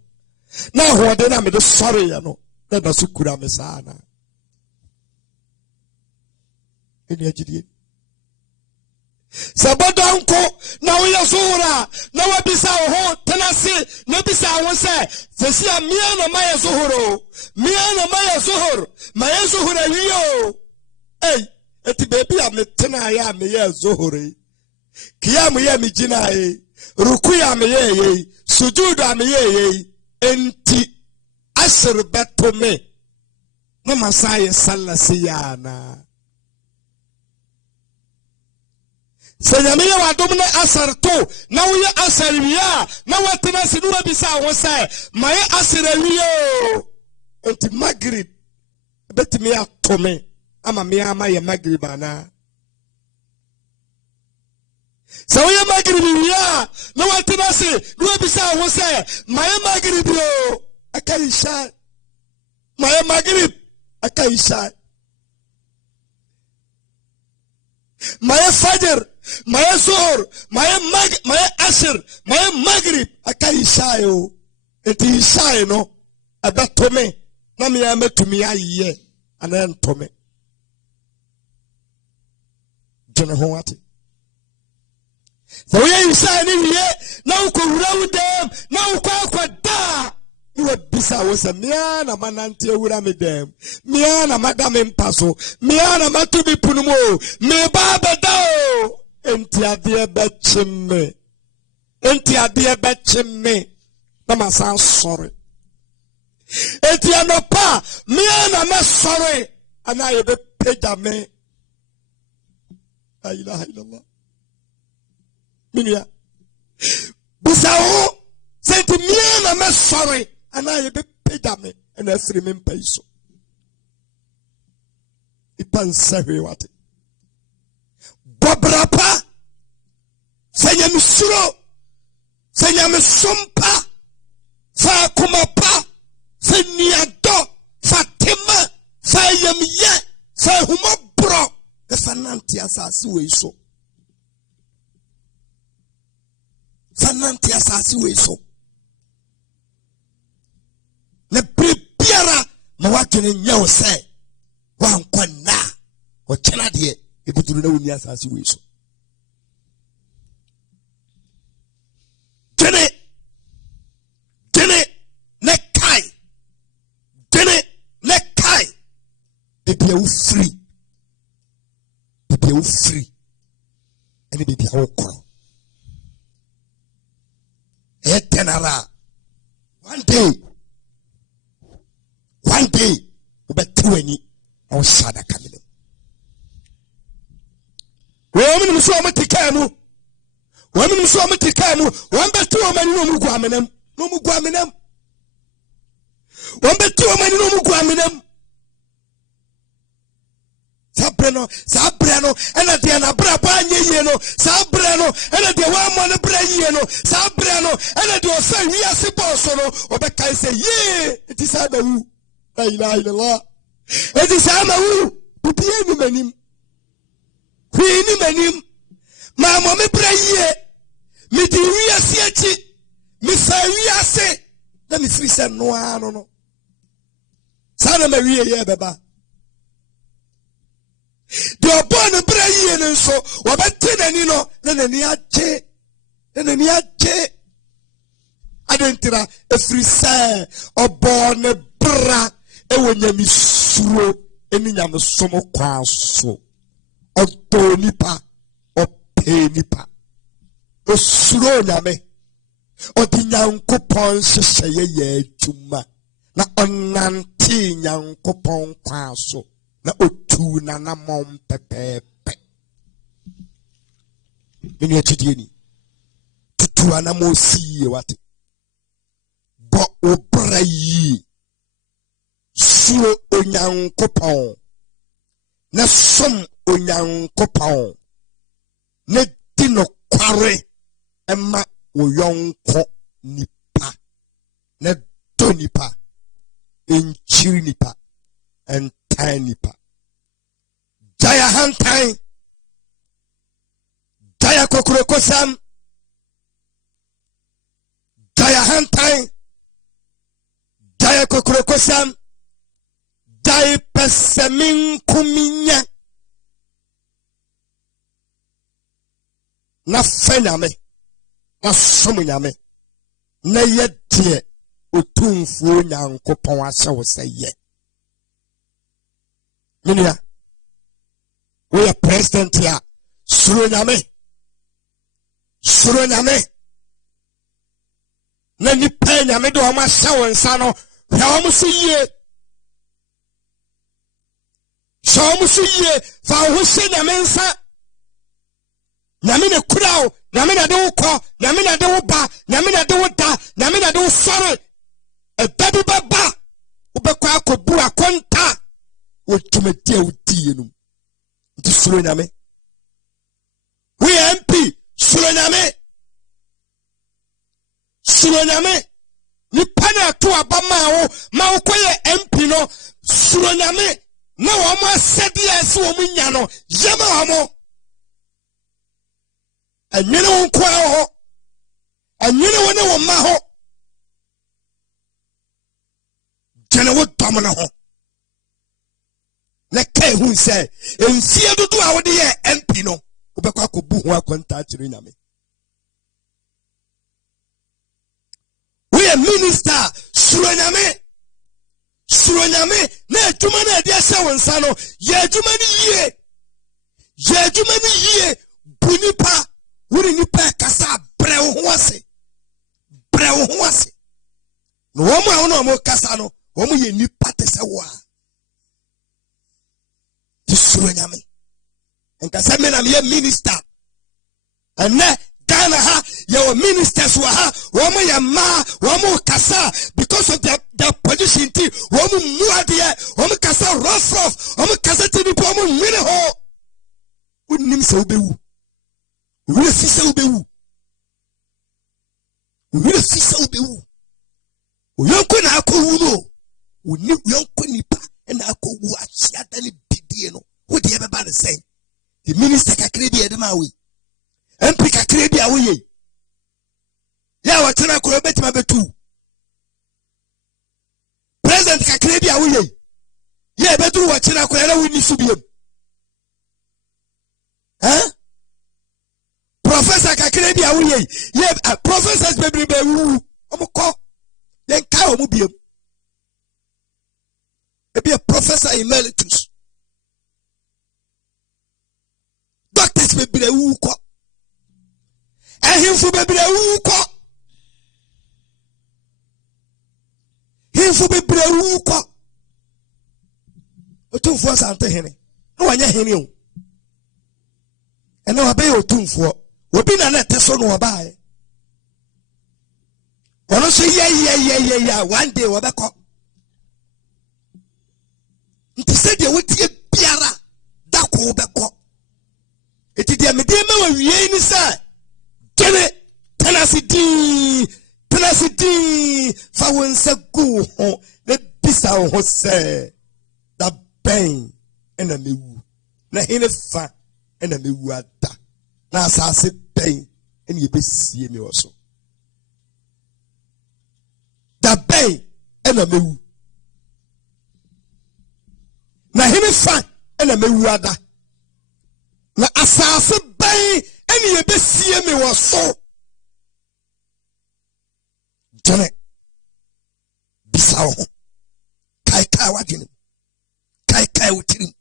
Na ho de na amede sorry ya no. Na da sukura me sana. Eni agidie. Sabodanko na uya zuhura na wabisa ho tenase na bisa ho se sesia mia na maya zuhuro mia na maya zuhur maya zuhura wiyo eti baby ametena ya me ya zuhuri kiyamu ya mijina ruku ya me ye sujudu ame ye enti asr batome na masaye sallasiyana Senyame ya wadom na asarto na uye asariya na watena sinuwa bisa wose maye asirawiyo enti magrib betimi ya tome ama mi ama ye magrib ana sa uye magrib ya na watena sinuwa bisa wose maye magrib yo akaisha maye magrib akaisha maye fajr maye zuhur maye asr maye maghrib akaishayo eti ishayo no abatome na me ametumi aye ana ntome jene ho ate so ye ishayo ni ye na ukowura udem na ukwakwa iwe bisa wose mia na manante ewura me dem mia na madame mpaso mia na matubi punumo me baba dao enti ade bechime na masa sorry enti anopa mia na me sorry ana ye be pejame la ilaha illallah minia bisa wo senti mia na me sorry ana ye be pejame na afiri me mpaiso ipansawe wate bobrapa senya misuro senya misumpa fa kumapa seniado fatima fa yemye fa humabro fananti asasi weiso fananti asasi weiso le prepiara mawakene nyawo se wankwana o chena de ebuturu na woni asasi weiso Dene nekai baby you free any baby you koro etenara one day ubetiweni o shada kamile wo mu so amatikamu wami mso amatikamu wambeti wo mani no mugwamenam minam Sabrano, and at the Anabraba Yeno, Sabrano, and at the one Brayeno, Sabrano, and at your son, we are supposed or Becca say, yea, it is Adamu, the law. It is Amaru, who be any Queenie Manim, Mamma me Braye, Mediria Siachi, Miss Aria say, let me free some no. Sana Maria Yababa. The born a brain and so, what I tell you know, then any ache. I didn't tell a free say, or born a bra, and when you miss any yam sumo quaso, or donipa, or penipa, or slow yame, or the young coupon say ye chuma, na on nanti young coupon quaso. Na otu na na mom pepepe mini achidie tutu ana mo siye wate bo obra yi suro onyankopon na som onyankopon na dino kware ema oyonko nipa na do nipa enchiri nipa and tiny pa. Jaya hantai. Jaya kokurokosam. Jaya hantai. Jaya kokurokosam. Jai pesemin kuminya. Na fenyame. Na somunyame. Na yedie. Utumfu nyankopon ase wo se ye. Minia, we are president here. Suronyame. Na ni penya me do ma shawo nsa no. Ya omo so yie. Fa ho se na me nsa. Na me ne kura o, na me na de wo kɔ, na me na de wo ba, na me na de wo da, na me na de wo sɔre. E baby baba. Wo be kwa akobu akonta. What to me dear with Tianum? It is Suriname. We MP Suriname. Nipana to Abama, Maukoya MP no Suriname. No one said yes, woman, Yamamo. And you know, Quao, and you know, Maho General Domino. Leke who say, and see you do our dear MP no, Ubako Buha contact Riname. We are minister, Suriname, ne Jumana dear Sawan Sano, ye Jumani ye, Bunipa, Wunipa Casa, Brewase. No one more Casano, woman ye ni Patesawa. Suriname. And Casamena me minister. And ne Ghana ha your ministers were ha woman ya ma woman kasa because of their position tea woman muadia woman kasa rough woman kasa tini woman mine ho unim se obewu we fisa obewu uyonko na akowu no uni uyonko nipa na akowu achia dani no, who the everybody say? The minister Kakredi Edemawi. MP Kakredi Awi. Ya watana kurobeti mabetu. President Kakredi Awi. Ya betu watana kurela wini subiem. Huh? Professor Kakredi Awi. Ya professors bebribe wu. Omuko. Yen ka omubiem. Ebi a professor emeritus. Doctors bebre uko. Ehimfu bebre uko. Himfu bebre uko. Otumfu asante hene. No wanya hene o. Ene wabe otumfu. Obi na na teso no wabae. Ono se ye one day wabeko. nti sɛ deɛ wotie biara da ko bɛkɔ eti deɛ mede ma wa wie ni sɛ gene tenase din fa wo nsa gu ho na bisa wo ho sɛ da bɛn ɛna mewu na hene fa ɛna mewu ada na asase bɛn ɛna yɛbɛsie me wɔ so da bɛn ɛna mewu na hene fa ɛna mewu ada na asase bɛn ɛna yɛbɛsie me wɔ so jene bisa wo ho kai wadwene kai wutirim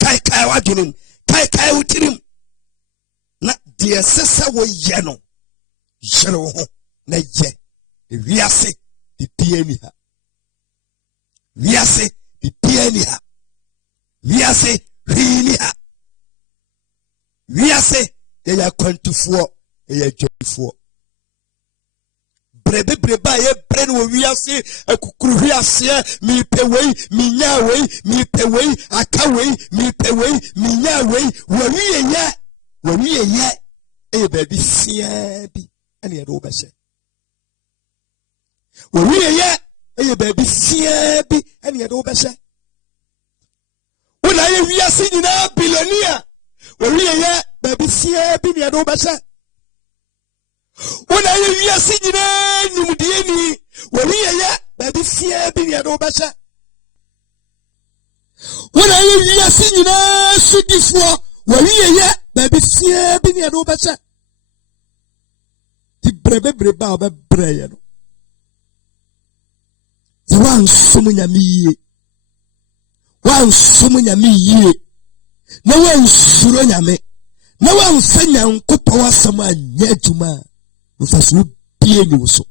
kai wadwene kai wutirim na deɛ sɛ woyɛ no yere wo ho na yɛ wiase bibia ni ha wiase bibia ni ha wiase hwii ni ha wiase yɛyɛ akwantufoɔ yɛyɛ adwadifoɔ brebe ba yɛbrɛ no wɔ wiase akukuru wiaseɛ mepɛ wei menya wei mepɛ wei aka wei mepɛ wei menya wei wɔwiyɛyɛ ɛyɛ baabi fiaa bi ɛne yɛde wobɛhyɛ wɔwiyɛyɛ ɛyɛ baabi fiaa bi ɛne yɛde wobɛhyɛ wona yɛ wiase nyinaa bilonia wɔwiyɛyɛ baabi fiaa bi ne yɛde wobɛhyɛ wona yɛ wiase nyinaa nimdeɛ ni wɔwiyɛyɛ baabi fiaa bi ne yɛde wobɛhyɛ wona yɛ wiase nyinaa sodifoɔ wɔwiyɛyɛ baabi fiaa bi ne yɛde wobɛhyɛ ti brɛbebrɛ ba a wɔbɛbrɛ yɛ no sɛ woansom nyame yie na woansuro nyame na woamfa nyankopɔn asɛm anyɛ adwuma a mfasoɔ bie ne wo so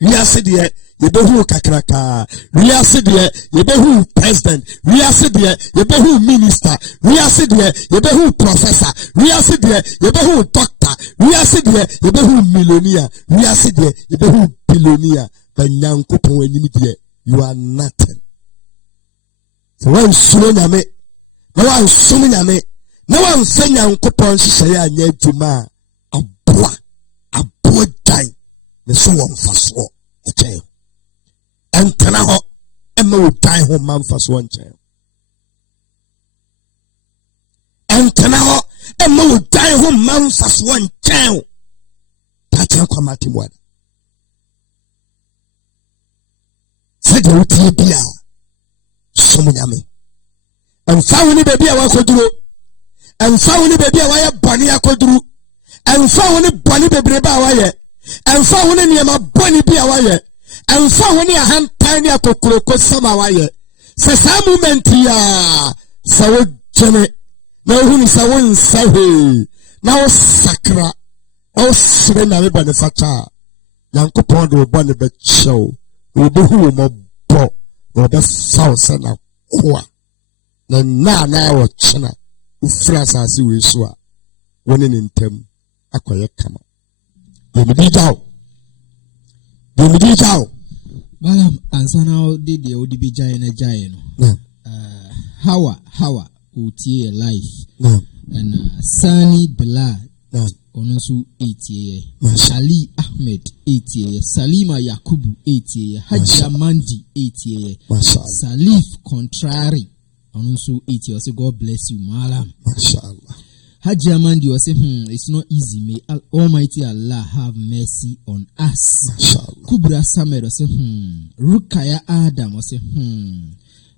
wiase deɛ yɛbɛhu kakraka wiase deɛ yɛbɛhu president wiase deɛ yɛbɛhu minister wiase deɛ yɛbɛhu professor wiase deɛ yɛbɛhu doctor wiase deɛ yɛbɛhu millionaire wiase deɛ yɛbɛhu billionaire but nyankopɔn anim deɛ you are nothing sɛ wansuro nyame na wansom nyame na wamfa nyankopɔn hyehyɛeɛ anyɛ adwuma a aboa dan ne so wɔ mfasoɔ nkyɛn ɛntena hɔ ɛma wo dan ho ma mfasoɔ nkyɛn ɛntena hɔ ɛma wo dan ho ma mfasoɔ nkyɛn takyerɛ kwamate mu ada sɛdeɛ wotie bia som nyame ɛmfa wo ne baabi a wakɔduro ɛmfa wo ne baabi a wayɛ bɔne akɔduru ɛmfa wo ne bɔne bebrebe a wayɛ ɛmfa wo ne nneɛma bɔne bi a wayɛ ɛmfa wo ne ahantan ne akokurokosɛm a wayɛ sɛ saa moment yi a sɛ wogyene na wohunu sɛ wonsa hwee na wosakra na wosere nyame bɔne fata a nyankopɔn de wo bɔne bɛkyɛw na wobɛhu wo mmɔbɔ na wɔbɛfa wo sɛ nakoa na nnaa wɔkyena wofiri asase wei so a wɔne ne ntam akɔyɛ kama deɛ medi gyaw Malam ansa na wode deɛ wode bɛgyae no gyae no hawa wotie yɛ life and Sani Bilal ɔno nso ɛtie Ali Ahmed ɛtie Salima Yakubu ɛtie Haji Amandi ɛtie Salif Contrary ɔno nso ɛtie ɔsɛ God bless you Malam mashallah Haji Amandi ɔsɛ it's not easy, may Almighty Allah have mercy on us. Mashallah. Kubra Samed ɔsɛ Rukaya Adam ɔsɛ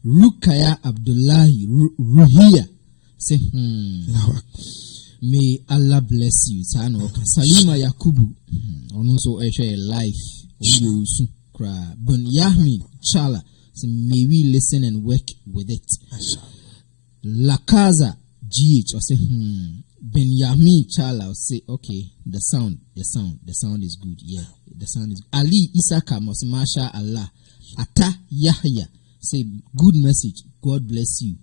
Rukaya Abdullahi Ruhiya say may Allah bless you. Sano Salima Yakubu ɔno nso ɛhwɛ life ɔyɛ osu kra Bon Yahmi Chala say may we listen and work with it. Lakaza GH or say Benjamin Chala or say okay the sound is good. Yeah, the sound is good. Ali Isaka must Masha Allah Ata Yahya say good message, God bless you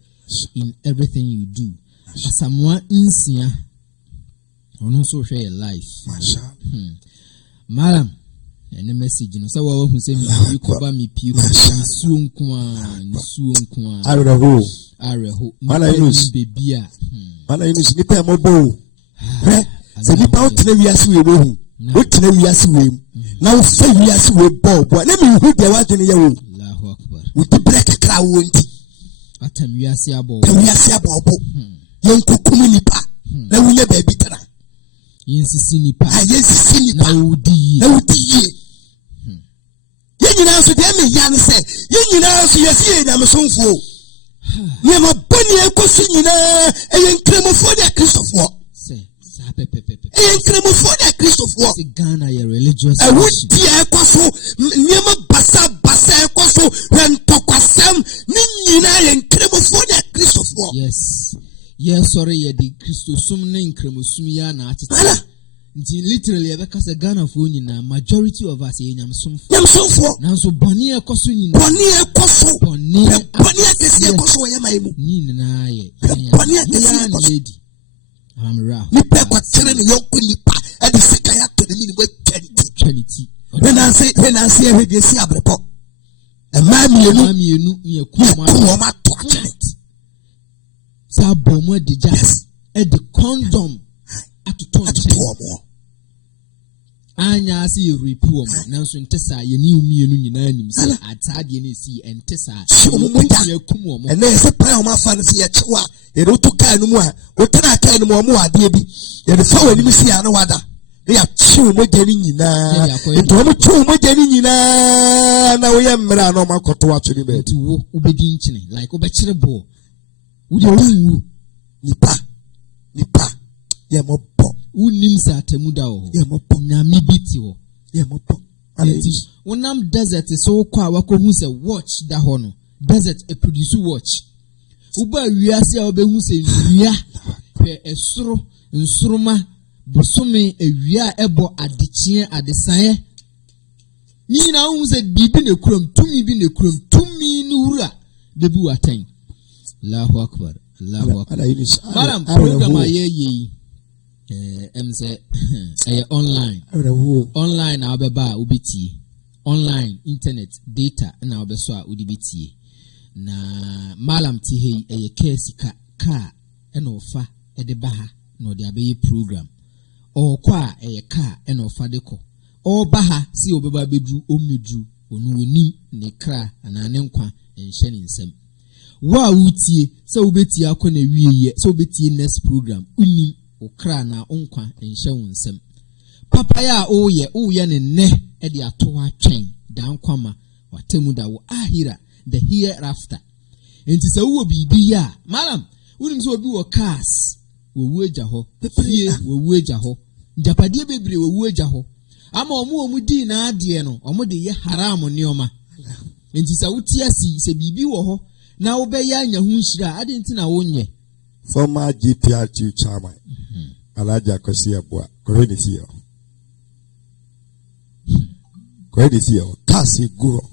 in everything you do. Asamoah Insia on also share life. Masha Malam and message no. So who say me cover me people. Nisu nkwa. Areho. Mana Yunus. Baby. Mana Yunus nipa mobo. Se nipa o tena wiase we wo. O tena wiase we. Na o fa wiase we bo. Na me hu de wa de ne ye wo. Allahu akbar. O ti break kra wo nti. Atam wiase abo. Wiase abo. Yen kokum nipa. Na wo ye ba bi tena. Yensisi nipa. Yensisi nipa. Na udi. Yenyina so de me yan se. Yenyina so yesi ye nyamsonfo. Ye ma boni ekosi nyina eyen kremofo de Christopher. Eyen kremofo de Christopher. Se Ghana ye religious. E wudi ekoso nyema basa ekoso rentokwasem ni nyina yen kremofo de Christopher. Yes. Yes, sorry, ye di Christosum ne kremosum ya na atete. Nti literally ebeka se Ghana fo nyina majority of us ye nyamsomfo. Nanso boni ekoso nyina. Boni akesi ekoso ye maimu. Nyina ye. Boni akesi ekoso. Amra. Nipa kwa tere ne yonko nipa e de sika ya to ne ni we Trinity. When I say e de si abrepo. E ma mienu ye kuma to Sabomo de jazz e de condom atoto anya si repu mo nanso ntesa ye ni umienu nyina anim se atade ne si entesa ye kumo mo ene se pra o ma fa ne se ye chewa ye do to ka no mu a o tana ka no mo ade bi ye de fa wani mi si ya no wada ya chiu mo de ni nyina nto mo chiu mo de ni nyina na wo ye mmra na o makoto wa tuni be ti wo ubedi nchine like obekire bo udi owu nipa ye mo bo unim sa temuda wo ye mo bo nyame biti wo ye mo bo wonam desert so kwa wakohu se watch da ho no desert e produce watch uba wiase a obehu se wia pe esoro nsoroma bosome ewia ebo adechie adesan ni na hu se bibi ne kurom tumi bi ne kurom tumi ni wura debu atan. Allahu akbar. Madam program aye emse online na obeba ubiti online internet data na obeso a udibiti na malam ti hei eye kesika ka na ofa ede baha na ode abeye program o kwa eye ka na ofa deko o baha si obeba bedru omedru onu oni ne kra na ne nkwa enhye ne nsem wa wutie se obeti akọ na wieye se obeti next program uni okra na onkwa enhye wonsem papa ya oye ne ne e de ato atwen dan kwama watemu da wo ahira the hereafter enti se wo bibi ya malam unim se obi wo cars wo eja ho fie wo eja ho njapade bebre wo eja ho ama omu di na ade no omu de ye haram nioma enti se wutie si se bibi wo ho na obeya anya hu nhira ade nti na wonye former GPRT chairman Alaja Kosi Abua koreni siyo kasi guro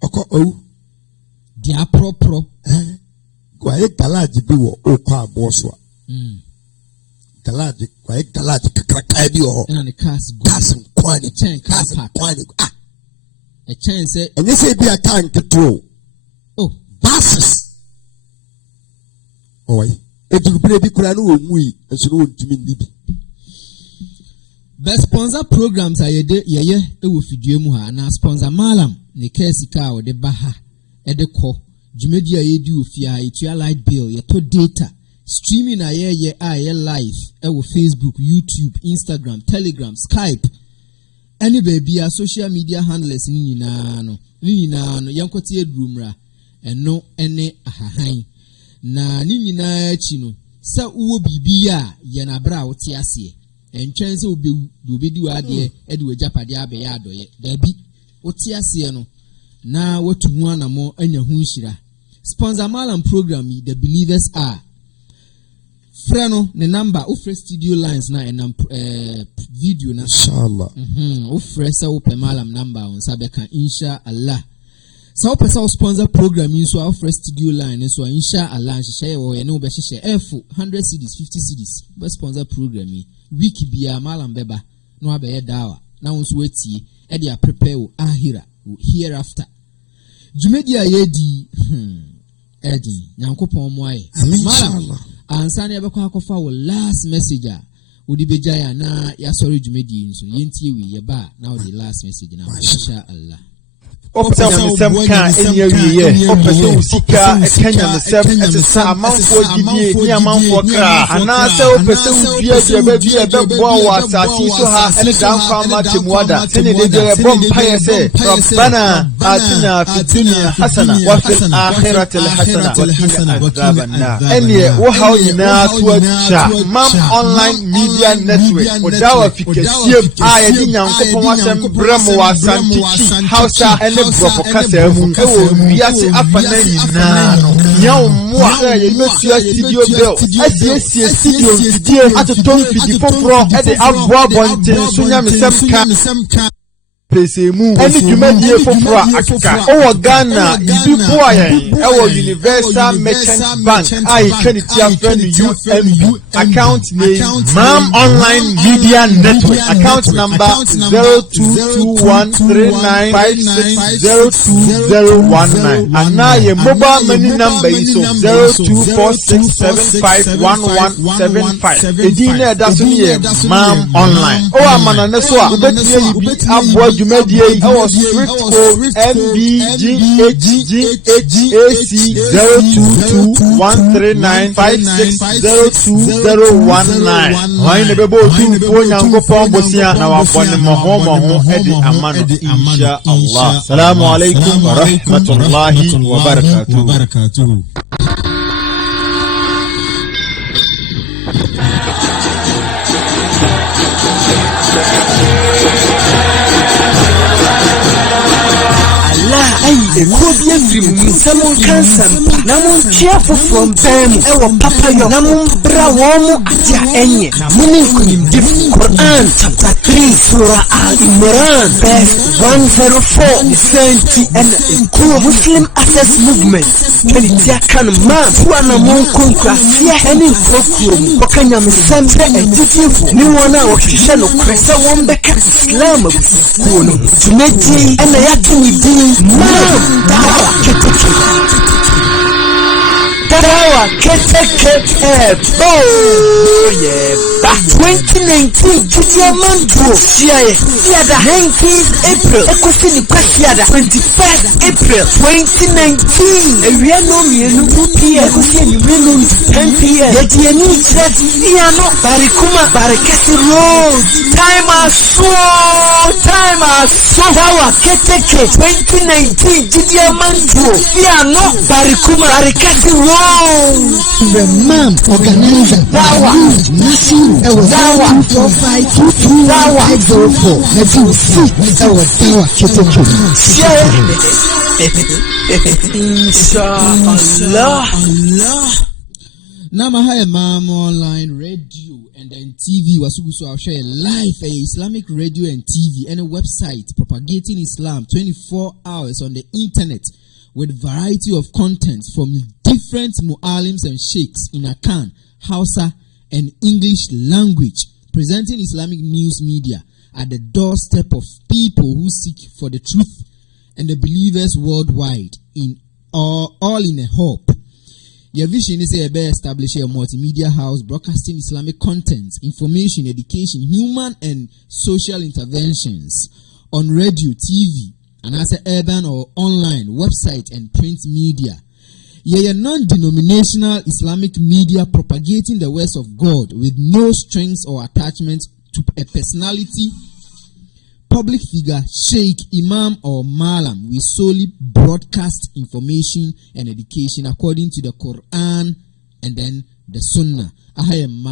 oko owu dia propro kwa ye galaji bi wo okwa aboso galaji kwa ye galaji kakaka bi wo na ne kasi kwani chen kwani a chen se enye se bi aka nketro basis oi edurubire bi kura no omui enso no ontumi nibi best sponsor programs ayede yeye ewo fidue mu ha na sponsor malam ne kesika o de baha ede ko dwumedi ayedi ofia etua light bill yeto data streaming ayeye aye live ewo Facebook, YouTube, Instagram, Telegram, Skype any baby a social media handlers ni nyina no yankote edrumra eno ene ahahan na ni nyina achi no sa uwo bibia ye na bra wote ase entwen se obedi wade e de wajapade abe ya adoye dabi wote ase no na watuhu anamo anya hu nhira sponsor malam program the believers are freno ne number ofre studio lines na enam video na inshallah ofre sa open malam number on sabeka inshallah so person sponsor program in so offer studio line so inshallah share wo ye no be share f 100 cedis 50 cedis be sponsor program week bia malam beba no abe dawa na won so wetie ɛde prepare wo ahira wo hereafter dwumadi a yɛdi ɛdi nyankopɔn mo aye inshallah ansa na yɛbɛkɔ akɔfa wo last message a wodi begya na yɛasɔre dwumadi nso yɛntie wi yɛba na wo di last message na inshallah Opesa nyamesem ka enya wiye opesa usika ekenya nyamesem etesa amanfo gidie ni amanfo kra anase opesa udie de babi ebeboa wa asasi so ha ene danfa matemuada sene de bompa yese rabbana atina fid dunya hasana wa fil akhirati hasana wa qina adhaban nar ene wo hawina tuacha mam online media network odawa fikasiem ayedi nyankopon wasem bramo wa santichi hausa Brofo kasa mu ewo wiase afana nyina no nya omwa ye metua studio bill asiesie studio die atotom fidi foforo e de aboa bonten so nya mesem ka pesemu eni dwumadie foforo akeka owo Ghana ibi boaye ewo Universal Merchant Bank ai Trinity friend UMB account name Mam Online Media Network account number 022139560219 and now your mobile money number is 0246751175 edina daso ye Mam Online o amana ne so a obetie yibi abo dwumadie e was script code MBGHGHAC 022139560219 why ne bebo tu nyankopon bosia na wabone mo edi amano insha Allah. Assalamu alaikum wa rahmatullahi wa barakatuh. Ekobia film some cancer namun cheerful from them ewo papa yo namun bra womu atia enye namun kunim difu Quran chapter 3 surah Al-Imran verse 104 senti and cool Muslim Access Movement kanitia kan man tuana mon konkrasia eni kokrom wakanya msembe etifu ni wana wakisha no kresa wombeka Islam kuno tumeji ena yake ni dini Dawa Keteke oh yeah back 2019 Julia Mandu Siada 19th April Ekosini Kwasiada 21st April 2019 Ewiano mienu Pupia Ekosini Menu 10 p.m. Yedieni Chret Iano Barikuma Barikesi Road Time aso Dawa Keteke 2019 Julia Mandu Iano Barikuma Barikesi Road The man organizer Dawa Nasiru Ewa Dawa 4522 Dawa 504 Nasiru Ewa Dawa Keteke Inshallah Namahaya Mam Online Radio and then TV Wasugusu I'll share live a Islamic radio and TV and a website propagating Islam 24 hours on the internet with variety of content from different mu'alims and sheikhs in Akan, Hausa, and English language, presenting Islamic news media at the doorstep of people who seek for the truth and the believers worldwide in all in a hope. Your vision is to establish a multimedia house broadcasting Islamic content, information, education, human and social interventions on radio, TV, and as an urban or online website and print media. Ye a non-denominational Islamic media propagating the words of God with no strings or attachments to a personality, public figure, sheikh, imam or malam. We solely broadcast information and education according to the Quran and then the Sunnah. I am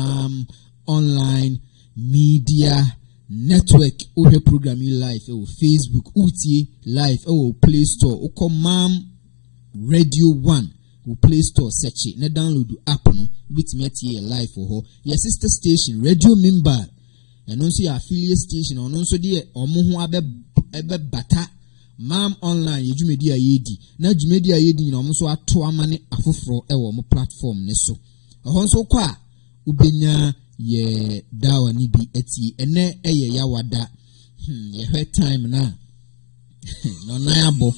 online media network ohe programming live Facebook utie live Play Store mam radio 1 Play Store search it na download app no bit me tie live for your sister station Radio Member and also your affiliate station and also the omo ho abe bata mam online yedwumedi ayedi na dwumedi ayedi na omo so ato amane afoforo mo platform ne so nso kwa ubenya ye dawa ni bi eti ene eye ya wada Yɛhwɛ time na nɔnan abɔ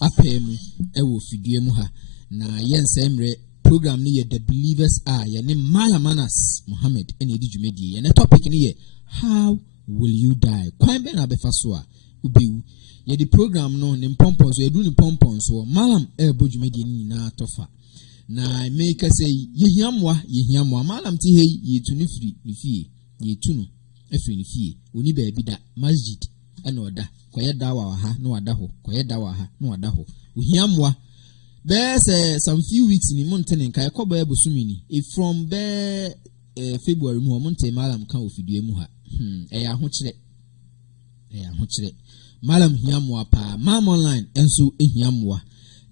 apɛ mu ɛwɔ fidie mu ha na yɛnsɛ mmerɛ program ni yɛ The Believers Are yɛne Malamanas Mohammed ɛna ɛdi dwumadie yɛne topic ni yɛ How Will You Die? Kwan bɛn na bɛfa so a wobɛwu. Yɛde program no ne mpɔmpɔn so yɛdu ne mpɔmpɔn so Malam ɛbɔ dwumadie ni nyinaa tɔfa na meka sɛ yɛhia mmoa Malam te hei yɛtu ne firi ne fie yɛtu no afiri ne fie oni baabi da masjid ɛna ɔda kɔyɛ dawa wɔ ha na wada hɔ kɔyɛ dawa ha na wada hɔ ohia mmoa bɛɛ some few weeks ni mo ntene nka ɛkɔ bɛɛ bosumi ni from bɛɛ February mu mo ntene Malam ka ofidue mu ha ɛyɛ ahokyerɛ Malam hia mmoa pa Mam Online enso ehia mmoa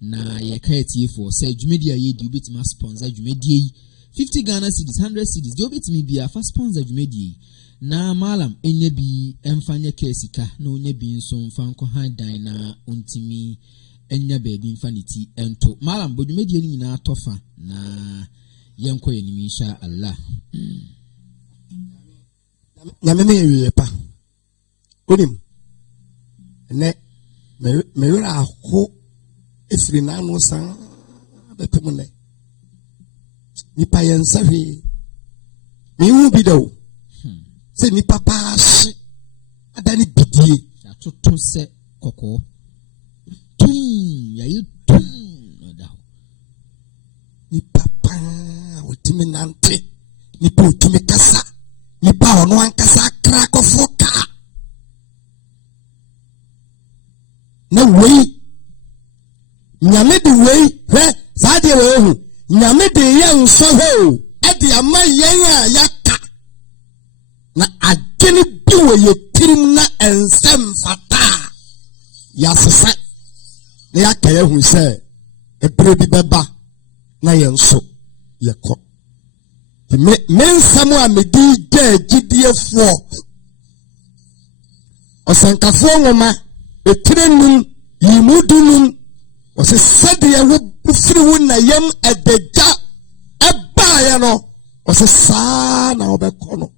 na yɛka etie for sɛ dwumadi a yɛdi obetimi sponsor dwumadi yi 50 Ghana cedis 100 cedis de obetimi bia fa sponsor dwumadi yi na Malam enya bi emfanya kesika na onya bi nso mfa nkɔ han dan na ontimi enya baabi mfa ne ti ento Malam bodwumadi ni nyina atɔfa na yɛnkɔ yɛ nim insha Allah nyame me wie pa onim ne me wura ho efiri na no san bepem ne nipa yensa hwe me hu bi da o se nipa pa hye adani bidie atoto se kokko tum ya yitum da nipa pa otimi nante nipa otimi kasa nipa ono ankasa kra kofo ka na wei nyame de wei hwe saade we hu nyame de ye nso ho e de ama yen a yaka na agene bi wo ye tirim na ensem fata ya sesa na yaka ye hu se ebre bi beba na ye nso ye kɔ me nsam a me di gidie fo osankafo ngoma etrenum yimudunum ose sɛdeɛ wofiri wo na yam adagya ɛbaeɛ no ose saa na wobɛkɔ no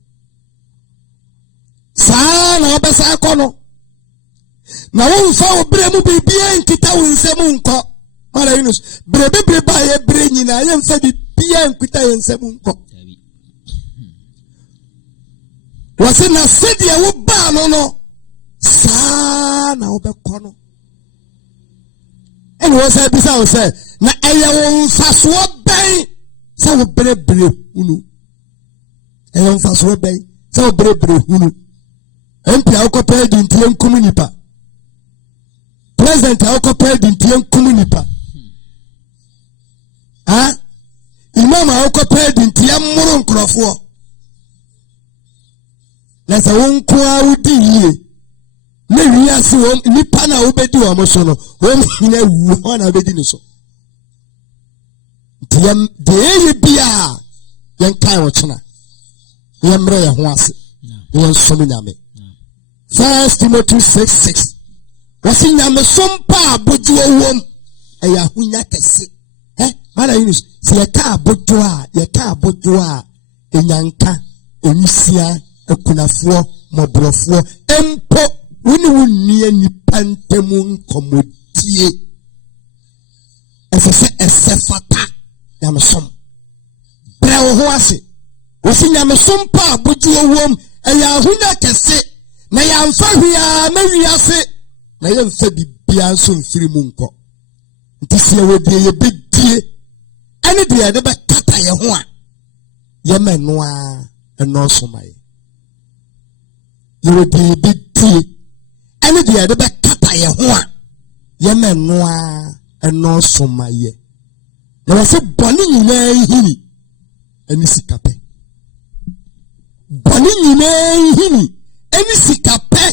saa na wobɛsa kɔ no na womfa wo berɛ mu biribia nkita wo nsɛm nkɔ mara yunus berɛ bebree ba yɛ berɛ nyinaa yɛmfa biribia nkita yɛ nsɛm nkɔ wɔse na sɛdeɛ wobaa no no saa na wobɛkɔ no and was said this house na eya won faso ben se wo brebre hunu eya won faso ben se wo brebre hunu MP akopɛ di ntie nkum nipa president akopɛ di ntie nkum nipa imam akopɛ di ntie mmoro nkrofo na se won ko awudi yie na wiase won nipa na obedi wo so no won hina wu ho na obedi ni so dem de bia yen kai wo chena yen mre ye ho ase yen so nyame 1 Timothy 6:6 wasi nyame sompa aboju owom eya hunya kese mara yunus se ye ka aboju a enyanka onisia akunafo mobrofo empo wuni nipa ntemu nkomodie esefata yamesom brɛ ho ase wosi nyamesom pa aboju owom eya hunya kese na yamfa hwia na wiase na yemfa bibia nso mfiri mu nkɔ ntisi wodie ye bedie ane de de bekata ye ho a ye menoa eno somaye ye wodie bedie ane de de bekata ye ho a ye menoa eno somaye na wase bɔne nyinaa hini ani sikape bɔne nyinaa hini ani sikape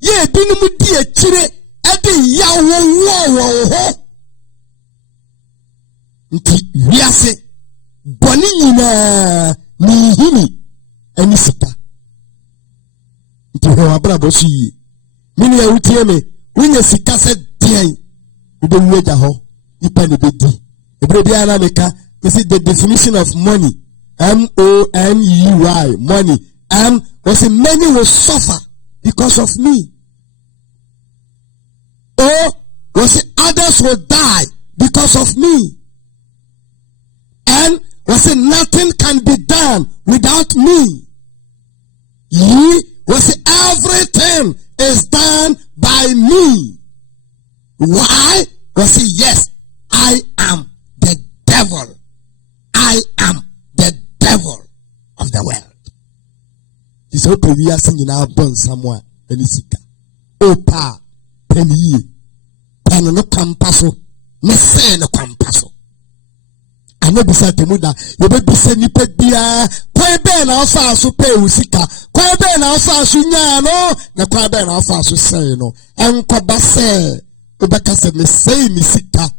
ye binum di akire ade yawo wo ho nti wiase bɔne nyinaa ni hini ani sika nti ho abrabo so yi mini ya wutie me wonya sika sɛ dean ube wuja ho nipa ne bedi ebre bia na meka this the definition of money money was many will suffer because of me was it others will die because of me. And was it nothing can be done without me. Ye was it everything is done by me. Why? Was it yes, I am the devil. I am the devil of the world. This open we are singing our born somewhere. Benisika. Opa penny. Pen no compasso. No say no compasso. I know beside the muda. You be send you pet beer. Quite ben alpha so pay usika. Quite ben alpha sunyano. Na quite ben alpha so say no. And kwabase. Obaka se me say misika.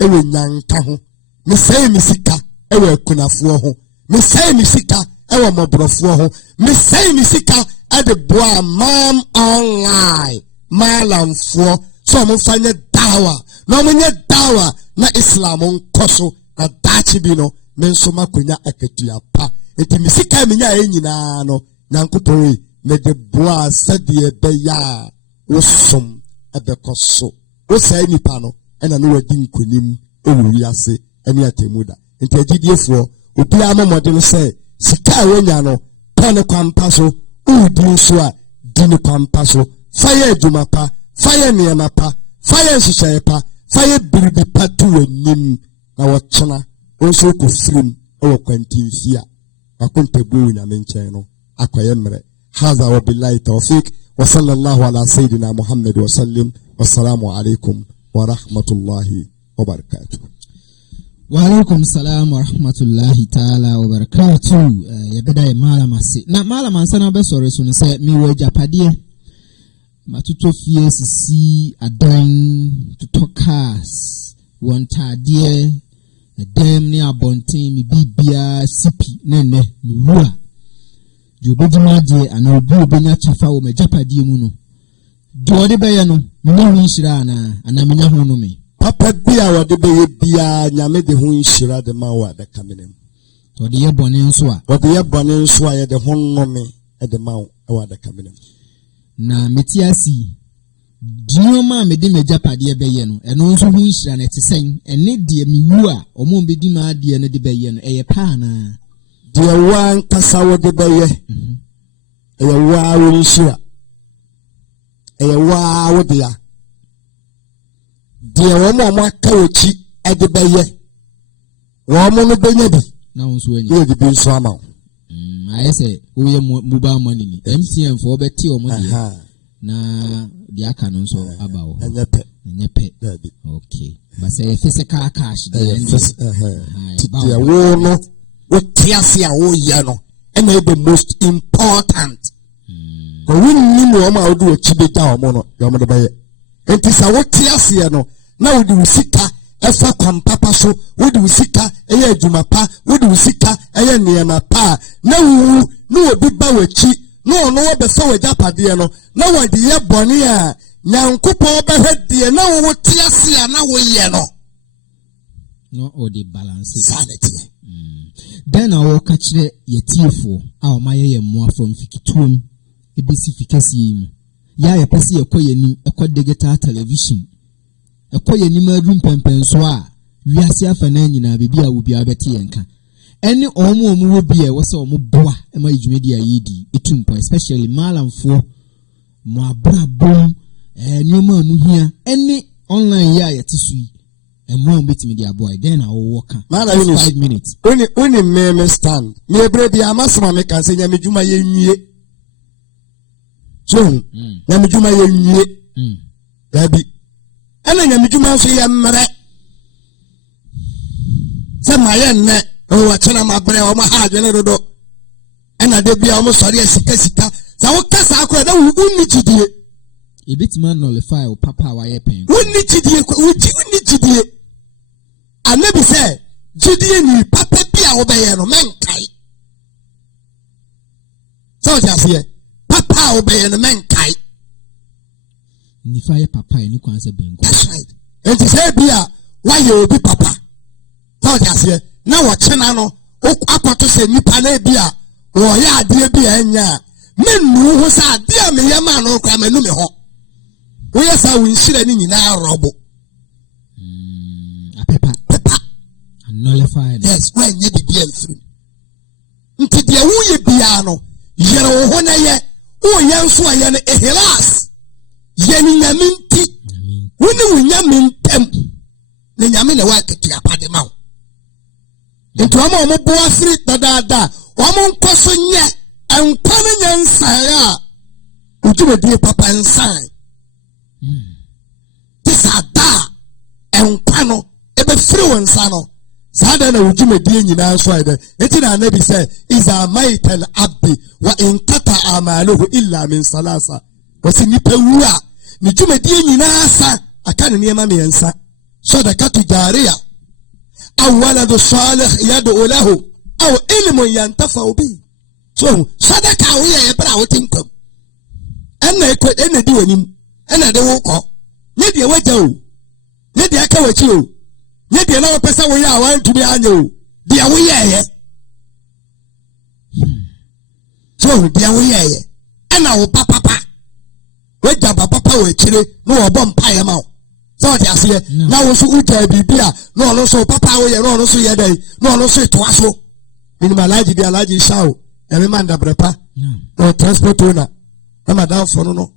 Ewe nyanka ho. Me say misika. Ewe kunafuo ho. Me say misika. Ewe mobrofo ho. Me say misika. Ade boa mam online. Malamfo. So mo fanye dawa. No munye dawa. Na Islam nkoso. Na dachi bino. Menso makunya aketuya pa. Eti misika minya enyina no. Nyankopoi. Me de boa sadie beya. Osum. Ebe koso. Osa nipa no. Ena no wadi nkonim. Ewu wiase. Eni atemuda. Nti agidiefoɔ obi amamɔde no sɛ sika wenya no pɔne kwampa so udi nso a dini kwampa so fire adwuma pa fire nneɛma pa fire nhyehyɛeɛ pa fire biribi pa to w'anim na wɔkyena nso kɔ firim ɛwɔ kwantimfi a wakontabu nyame nkyɛn no akɔyɛ mmerɛ hadha wa billahi tawfiq wa sallallahu ala sayidina muhammad wa sallim wassalamu alaikum wa rahmatullahi wa barakatuh. Wa alaikum salam wa rahmatullahi ta'ala wa barakatuh. Yabeda mala masi. Na mala mansana be sore so se mi wo japade matuto fie sisi adan to cars wontade dem ne abonten mi bibia sipi nene mi wura di obedima de ana obi obenya chafa wo me japade mu no do de be ye no mi no nhira ana mi nya ho no me papa bia wode be bia nyame de ho nhira de ma wa da kamenem to de ye bone nso a wode ye bone nso a ye de ho nnome e de ma wa da kamenem na metiasi dioma me de megapade be ye no eno nso ho nhira na tesen ene de mi wu a omo be di ma de ne de be ye no eye pa na de wan kasa wode be ye eye wa wo nhira eye wa wode ya de womo aka ochi ede be ye womo no benya bi na wonso anya ye de bi nso ama ayese oye mobile money ni MTN for obeti omo de na de aka no nso aba wo enyepe okay but say physical cash de de wo no wo tiase a wo ye no and the most important ko wonni mo ma odu ochi beta omo no yo mo de be ye enti sa wo tiase no na wodi usika efa kwampapa so wodi usika eye adwuma pa wodi usika eye nneema pa na wu no obi ba wachi no no wo be fa wajapade no na wodi ye bone a nyankopon be hwede na wo tiase a na wo ye no odi balance sanity then awo ka kire yetiefo a o maye ye moa from fikituom ebisi fikasi mu ya ye pese ye koyenim ekɔ digital television ekɔ yenim adum pempenso a wiase afa na nyina bebi a obi abete yenka eni omo wo bi e wo se omo boa e ma yidwumedi a yidi etumpo especially malamfo mo abrabom nyoma mu hia eni online ya yetesui emo betimi di aboy then I will work 5 minutes oni me stand me ebre bi amasoma me kan se nya medwuma ye nwie so nya medwuma ye nwie dabi ana nya medwuma so ye mmere se maye nne o wa chena mabre o ma ha adwene dodo ana de bia o mo sori asika sika sa wo kasa akọ da wu ni tidie e bitima nullify o papa wa ye pen wu ni tidie wu ni tidie anabi say jidie ni papa bia wo be ye no menkai so jafie papa wo be ye no menkai ni fire papa ni kwanse benko that's right and to say bia why you obi papa so jafie na wo chena no akwato se nipa na bia wo ya ade bia anya menu ho sa ade me ye ma no kwa menu me ho wo ya sa wo nhire ni nyina robo mfiri nti de wuye bia no yere wo ho na ye wo ye nso aye no ehlas ye ni nyame nti woni wo nyame ntem ne nyame na wa ketu apade ma wo nti omo bo afiri dadaada omo nkoso nye enkwa ne nyansa ya utube die papa nsan tisada enkwa no ebe firi wonsa no sada na utube die nyina so ide enti na nabi say iza maital abdi wa in qata amaluhu illa min salasa wasi nipa wura ni tume die nyina sa aka ne niema me nsa sadaqatu jariya aw waladu salih yad'u lahu aw ilmun yantafa bi so sadaka wo ye bra wo tinkom ena di wanim ena de wo ko ne de waja o ne de aka wachi o ne de na wo pesa wo ya wan tumi anya o de wo ye so de wo ye ena wo papa waja papa wo chire no wo bom paye ma o so de ase na wo so uja bibia no no so papa wo ye no no so ye dai no no so to aso minimalaji bi alaji shao eme manda brepa no transport owner na madam for no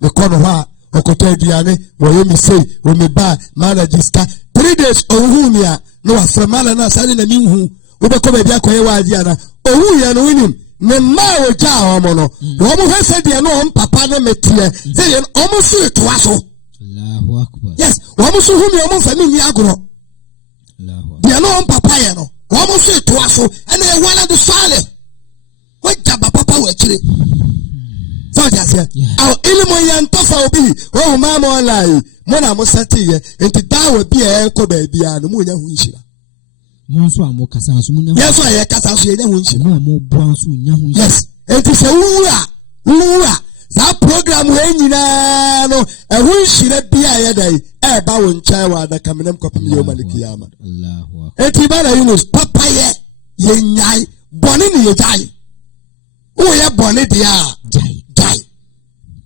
me kono ha okoto aduane wo ye mi sei wo me ba ma register 3 days ohumia no afremala na sale na minhu wo be ko ba bia koye wa adi ana ohu ya no winim me ma wo ja omo no wo mo hese de no on papa na metie say omo so to aso Allahu akbar yes wo mo so humi omo fami mi agoro Allahu de no on papa ye no wo mo so to aso ene e wala do sale waja papa wo chire so just here aw ilmu yantafa obi wo ma mo online mo na mo sati ye enti dawo bi e ko ba bia no mo nya hu nshira mo so amo kasa so mo nya yes so ye kasa so ye nya hu nshira mo bo so nya hu yes enti se wura that program we nyina no e hu nshira bia ye dai e ba wo ncha wa da kamenem kopim ye malikiyama Allahu akbar enti ba na Yunus papa ye nyai boni ni ye jai o ye boni dia jai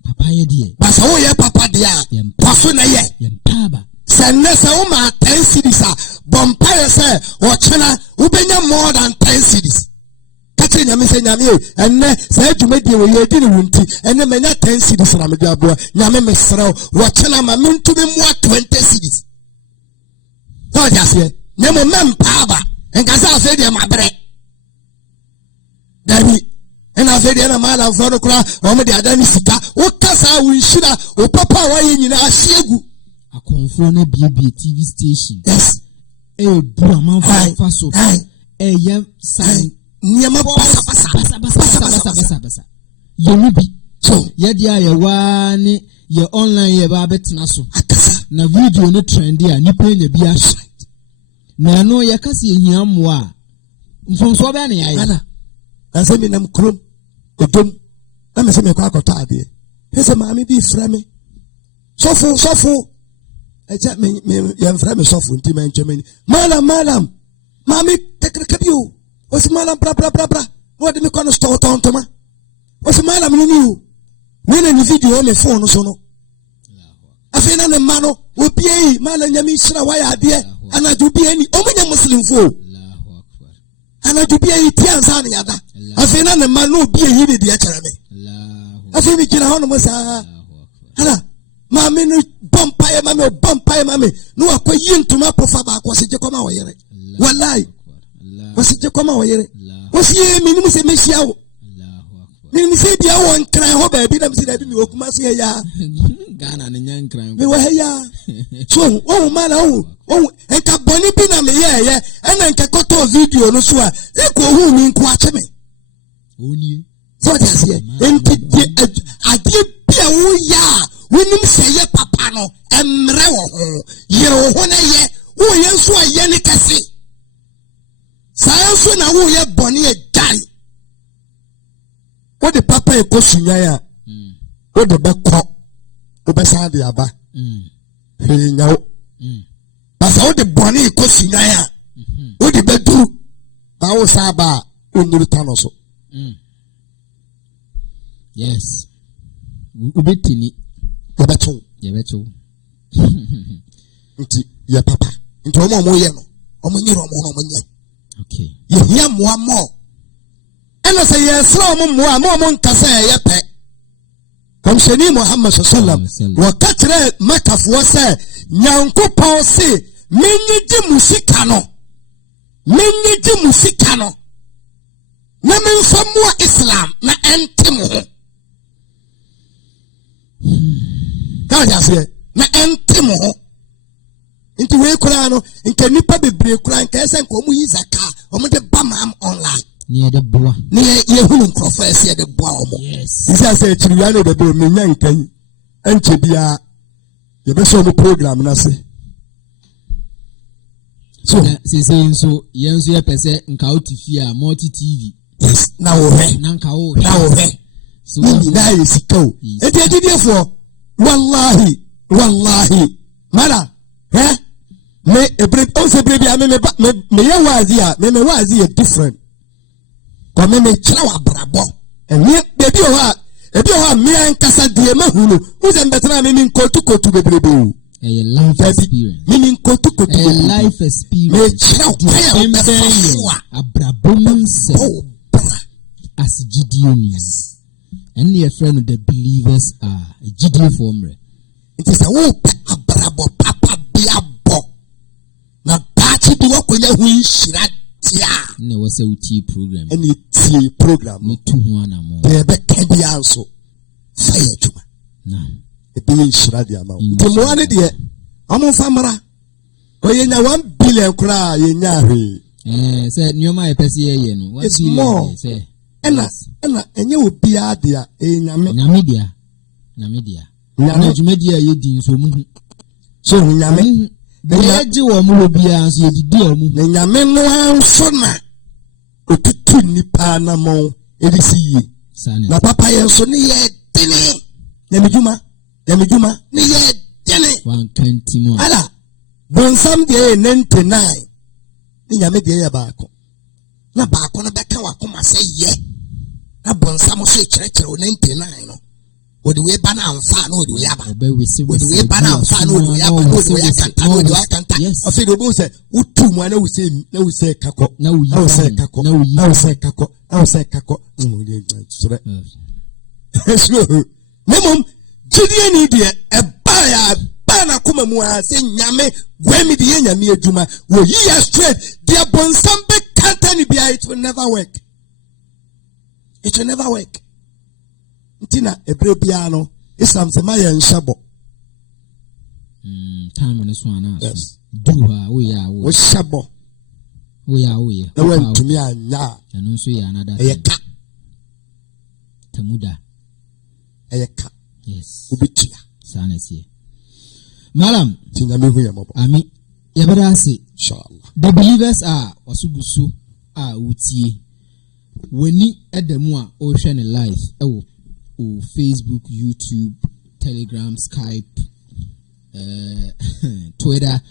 papa ye die basa o ye papa dia paso na ye yempaba senne se o ma 10 cities a bompire se o chena ubenya more than 10 cities kati nyame se nyame enne se adwumadi we ye di ni wunti enne menya 10 cities na me dia boa nyame me srew o chena ma mintu be mo 20 cities so just here nemo mempaba enkasa afi de mabre dabi ena fe de na mala foro kura o me de adani sika o kasa wo nshira o papa wa ye nyina asiegu akonfo na bibie TV station yes bua man fa so yem sai nyama basa yemi bi so ye dia ye wa ni ye online ye ba betena so akasa na video no trendy a nipa nya bi ahye na no ye kase ehia moa mfonso ba na ya ya ase mi nam krom odom na me se me kwa akota ade ese maami bi frame sofo eja me ye frame sofo nti me nchemeni malam maami tekrekabiu osi malam bra wo de me kono store tontoma osi malam ni niu we na ni video me phone so no afi na ne ma no obi yi malam nyami sira wa ya ade anaju bi ani omunya muslim fo anaju bi yi tiansa ne yada afi na ne ma no bi yi de de akere me afi mi kira hono mo sa hala maami no bompaye mami no akoyi ntuma pofa ba ko se je koma wo yere wallahi wasi je koma wo yere wasi minimum se mehia wo minimum se bia wo nkran ho ba bi na msi na bi mi okuma se ya Ghana ne nyankran mi wa ya so o ma na o enka boni bi na me ye ena enka koto video no so a e ko hu mi nko ache me oni so just here enti ade bia wo ya wonim se ye papa no emre wo ho yere wo ho na ye wo ye so a ye ne kase sayanso na wo ye boni e dai wo de papa e ko sunyan a wo de be ko wo be sa de aba he nyawo basa wo de boni e ko sunyan a wo de be duru ba wo sa ba onuru tano so yes ubetini yebeto nti ye papa nti omo ye no omo nyiro omo no omo nye Okay. Yehia moa mo. Ena se yesra mo moa mo nkasa yepe. Komsheni Muhammad sallallahu alaihi wasallam wa katre makafo se Nyankopɔn se menyi musika no. Menyi musika no. Na menfamua Islam na entimo ho. Ka say na entimo ho. Inti we kura no nke nipa bebre kura nke ese nko mu yi zaka omo de bamam online. Near the boa. Near Yehun Professor the boa. Yes. This is a Chiriano the Dominion can and Chibia. You best on the program, Nasi. So, saying so, Yansu Pese and Kauti Fia, Multi TV. Yes, now, Nankao, now, so that is go. And therefore, Wallahi, Mara, eh? Me a break also, baby, I may was here different. Come me chawa brabo. And me baby o me an kasa die mahunu. Who's in better me kotu bebrebe. A life experience. Meaning kotu. A life experience. Me chawa abrabom se as Gideonians. And your friend of the believers are a Gideon formre. It is a whoop abrabo papa biabo. Na party do work with who shirat. Ne was a UT program. Any T program. Me too one more. They can be also fire to me. No. The being shradia amount. The one idea. I'm on Famara. Oh, you know 1 billion cry in Yari. Said near my PCA. It's more. And you will be out there in Namidia. Namidia, you did so Yami. The edge of Mubia, so the deal. The Yamen Sona. Utu nipa na mo. Edisi. Na papa yenso ni ye dene. Yamijuma. Ni ye dene. 120 more. Ala. Bonsam de 99. Ni yame de ya baako. Na baako na beka wakoma se ye. Na bonsam so chere 99 no. Odi we bana amfa no odi we aba. Odi we bana amfa no odi we aba. Odi we kanta no odi we kanta. Afi do bo se utu mu na wo se kako. Na wo se kako. Nemom jidie ni de e ba ya ba na kuma mu a se nyame gwemi de nyame adwuma wo yi ya straight de bonsam be kanta ni bia it will never work. It will never work. Ntina ebrebiano Islam se maye nshabo. Time on so na. Yes. Duha we shabo. We. Na wen tumi anya. Anu so ya another. Eyeka. Temuda. Eyeka. Yes. Ubitia. Sanesi. Madam, tinyame hu yamabo. Ami yebada say inshallah. The believers are wasugusu utie. Weni edemu a o hwe ne live ewo Facebook, YouTube, Telegram, Skype, Twitter,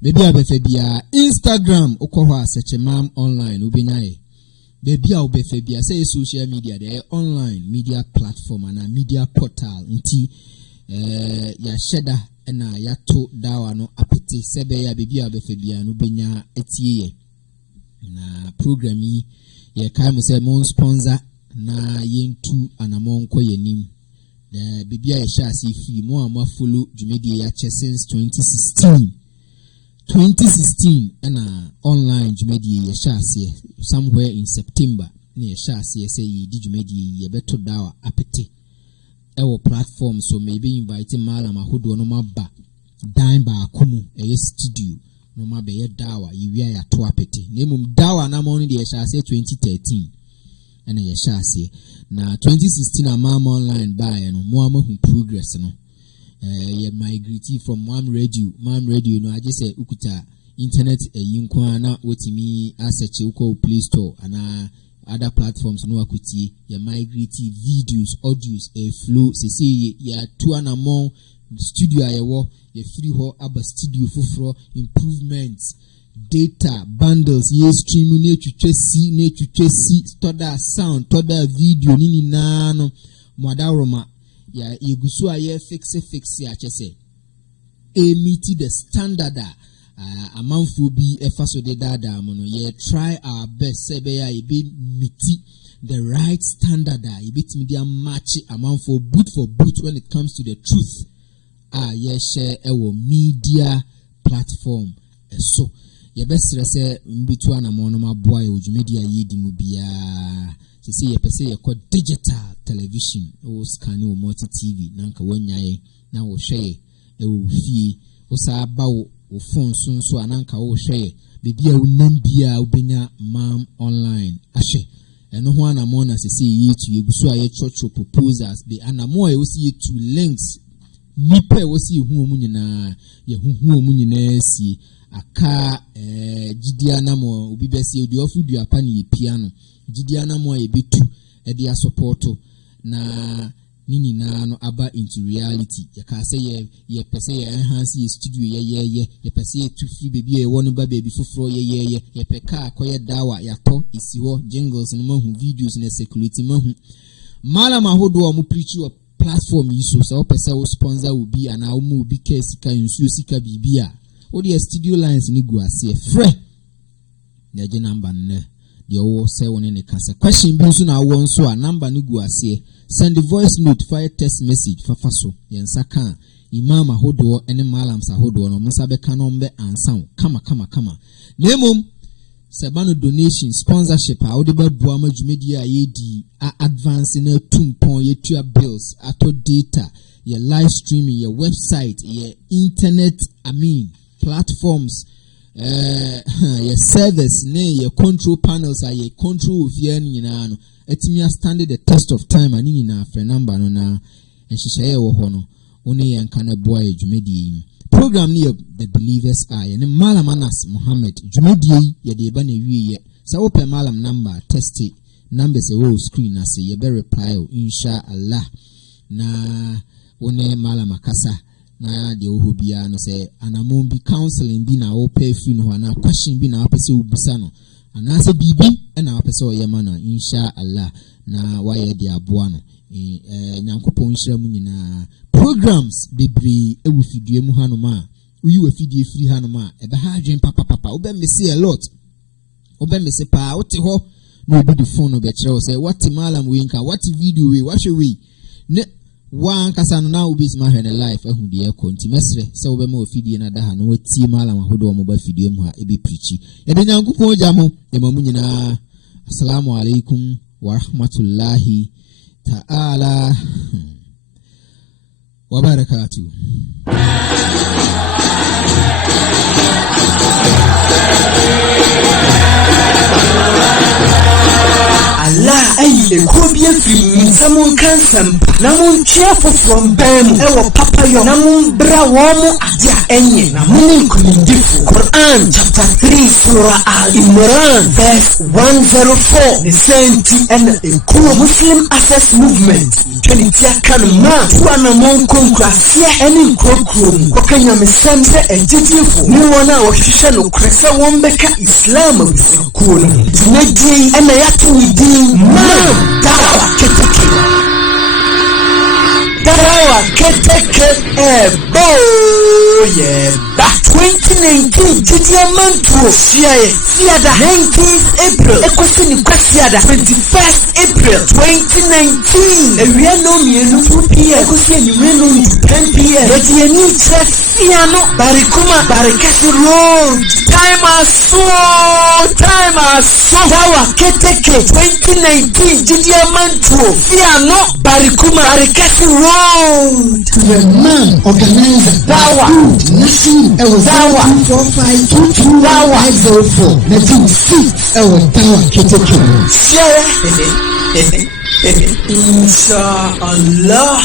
maybe abefebia, Instagram, okohwa search mam online ubenyaye. Baby abefebia say social media they online media platform and a media portal nti ya sheda na ya to dawa no apete sebe ya baby abefebia no benya etie na program yi ye kai mo say mon sponsor na yentu anamon ko yenim the bibia ye sha si free mo ama follow jumedi ya since 2016 and online jumedi ye sha si somewhere in September na ye sha si say yi di jumedi ye beto dawa apete ewo platform so maybe invite malam ahodo no maba dan ba akumu e studio no ma be ye dawa yiwia ya to apete na emum dawa na mo no de ye sha si 2013 and a yashasi na 2016 amam online buy no mo amahu progress no ye migrate from mam radio no I just say ukuta internet yinkwa na wotimi asearch uko Play Store and other platforms no akuti ye migrate videos audios flow say ya two and among studio ayewo ye free ho aba studio foforo improvements data bundles ye stream ne twetwesi toda sound toda video nini na no modaroma ya yegusu aye fix ya chese meet the standard amanfo bi efa so de dada mo no ye try our best say be ya be miti the right standard a bit media match amanfo boot for boot when it comes to the truth ye share ewo media platform so ye best say mbitu anamo no maboa ye ojumedi ayedi mu bia say ye pese ye call digital television o scan o multi tv nanka wanyaye na wo hwe ewo fie o sa ba wo phone so ananka wo hwe bebi a wonam bia obenya mam online ahwe eno ho anamo na say ye to yeguso aye church proposals be anamo e wo see to links nipa wo see hu omu nyina ye hu omu nyina sie aka gidia namo obi besi odi ofu du apa ne piano gidia namo e betu e dia support na nini na no aba into reality ye ka say ye pese ye enhance ye studio ye pese to free baby e wonu ba baby foforo ye peka akoye dawa ya to isi ho jingles no mahu videos na security mahu mala mahodo o mu preach o platform yi so o pese o sponsor obi ana o mu obi ka sika nsuo sika bibia o the studio lines ni gu ase frɛ ya je number ne de o say won ne kasa question bi so na wo nso a number ni gu ase send the voice note fire text message fafa so yensa kan imam ahodo ene malam sahodo no musa be ka no mbe ansan kama nemom sebano donation sponsorship a odi ba bua majumedi a yedi advance na tumpon yetua bills ato data your live streaming your website your internet platforms your service ne your control panels are your control of your nyina no etimi stand the test of time ani nyina afre number no na enhyehyɛ wo ho no one yan kana boy jumedi program ne the believers eye ne malam Anas Muhammad jumedi ye de ba na wiye sa open malam number test numbers e wo screen na say ye be reply insha Allah na one malam akasa na de oho bia no say anamon bi counseling bi na wo pay free no na question bi na apese ubusa no anase bibi na apese oyema na insha Allah na waye de aboa no nyankopon hyira mu nyina programs bebre ewu fidie mu hanoma uyi we fidie free hanoma ebe ha adwen papa obe mesi a lot obe mesi pa wote ho na obi di phone obe kire o say what malam we nka what video we what we ne wan kasa no na obi sima hwe ne life ehu de e konti mesre se obe ma ofidie na da ha no wati malam ahodo mo ba fidie mu ha ebi preachi e de nyankopon ja mo e mamu nyina assalamu alaikum wa rahmatullahi ta'ala wa barakatuh. Allah ayi ekobie film samun kansam namun cheerful from them ewo papa yo namun bra womu adia enye namun kumindifu Quran chapter 3 surah Al-Imran verse 104 the senti and a Muslim Access Movement Trinity kanuma tuana mon konkrasia eni kokrom kokanya mesemse ejitifu ni wana ohihye no krese wombeka Islam bisekuo no tinaji ena yatu widi Mam Dawa Keteke ba 2019 Jidiamantu Siada 19th April Ekosini Kwasiada 21st April 2019 Ewia no mienu 2 p.m. Ekosini mienu 10 p.m. Yedieni Chefiano Barikuma Barikasi Road Time aso Dawa Keteke 2019 Jidiamantu Fiano Barikuma Barikasi Road The man organizer Dawa Nasi Dawa 24522 Dawa 504 Netu 6 Dawa Keteke Inshallah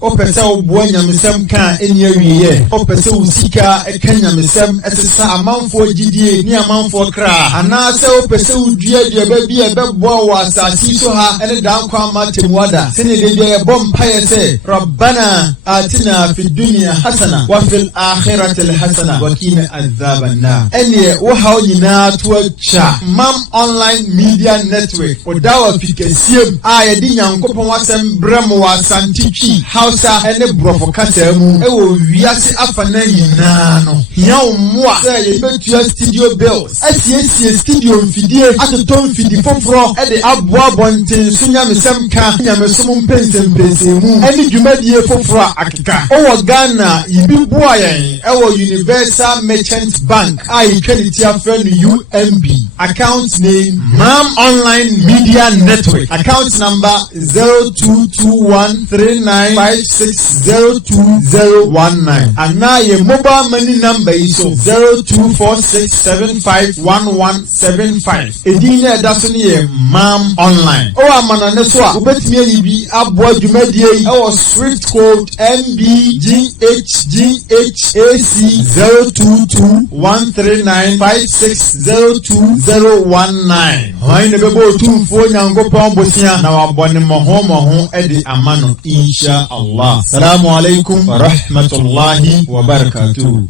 opese oboa nyamesem kan eni awiye opese usika eka nyamesem esesa amanfo gidie ni amanfo kra anase opese udua de ba bi ebeboa wa asasi so ha ene dan kwa matemuada sene de bia bom paye se rabbana atina fid dunya hasana wa fil akhirati hasana wa qina adhaban nar ene wo ha nyina to acha mam online media network odawa fikasiem a ye di nyankopon wasem brem wa santiki house Hausa ene brofo kasa mu e wo wiase afana nyina no hia omwa say ye betua studio bills asiesie studio mfidie atoto mfidi foforo e de aboa bonten sunya mesem ka nyamesom mpensempense mu ene dwumadie foforo akeka o Ghana ibi boa yen e wo Universal Merchant Bank ai credit afan UMB account name Mam Online Media Network account number 022139560219 and now your mobile money number is 0246751175 edina dasoni ye Mam Online o amana ne so a obetimi ayibi abo adwumadie e wo Swift code MBGHGHAC 022139560219 hoy ne bebo tumfo nyankopon bosia na wabone moho edi amano insha Allah. Assalamu alaikum wa rahmatullahi wa barakatuh.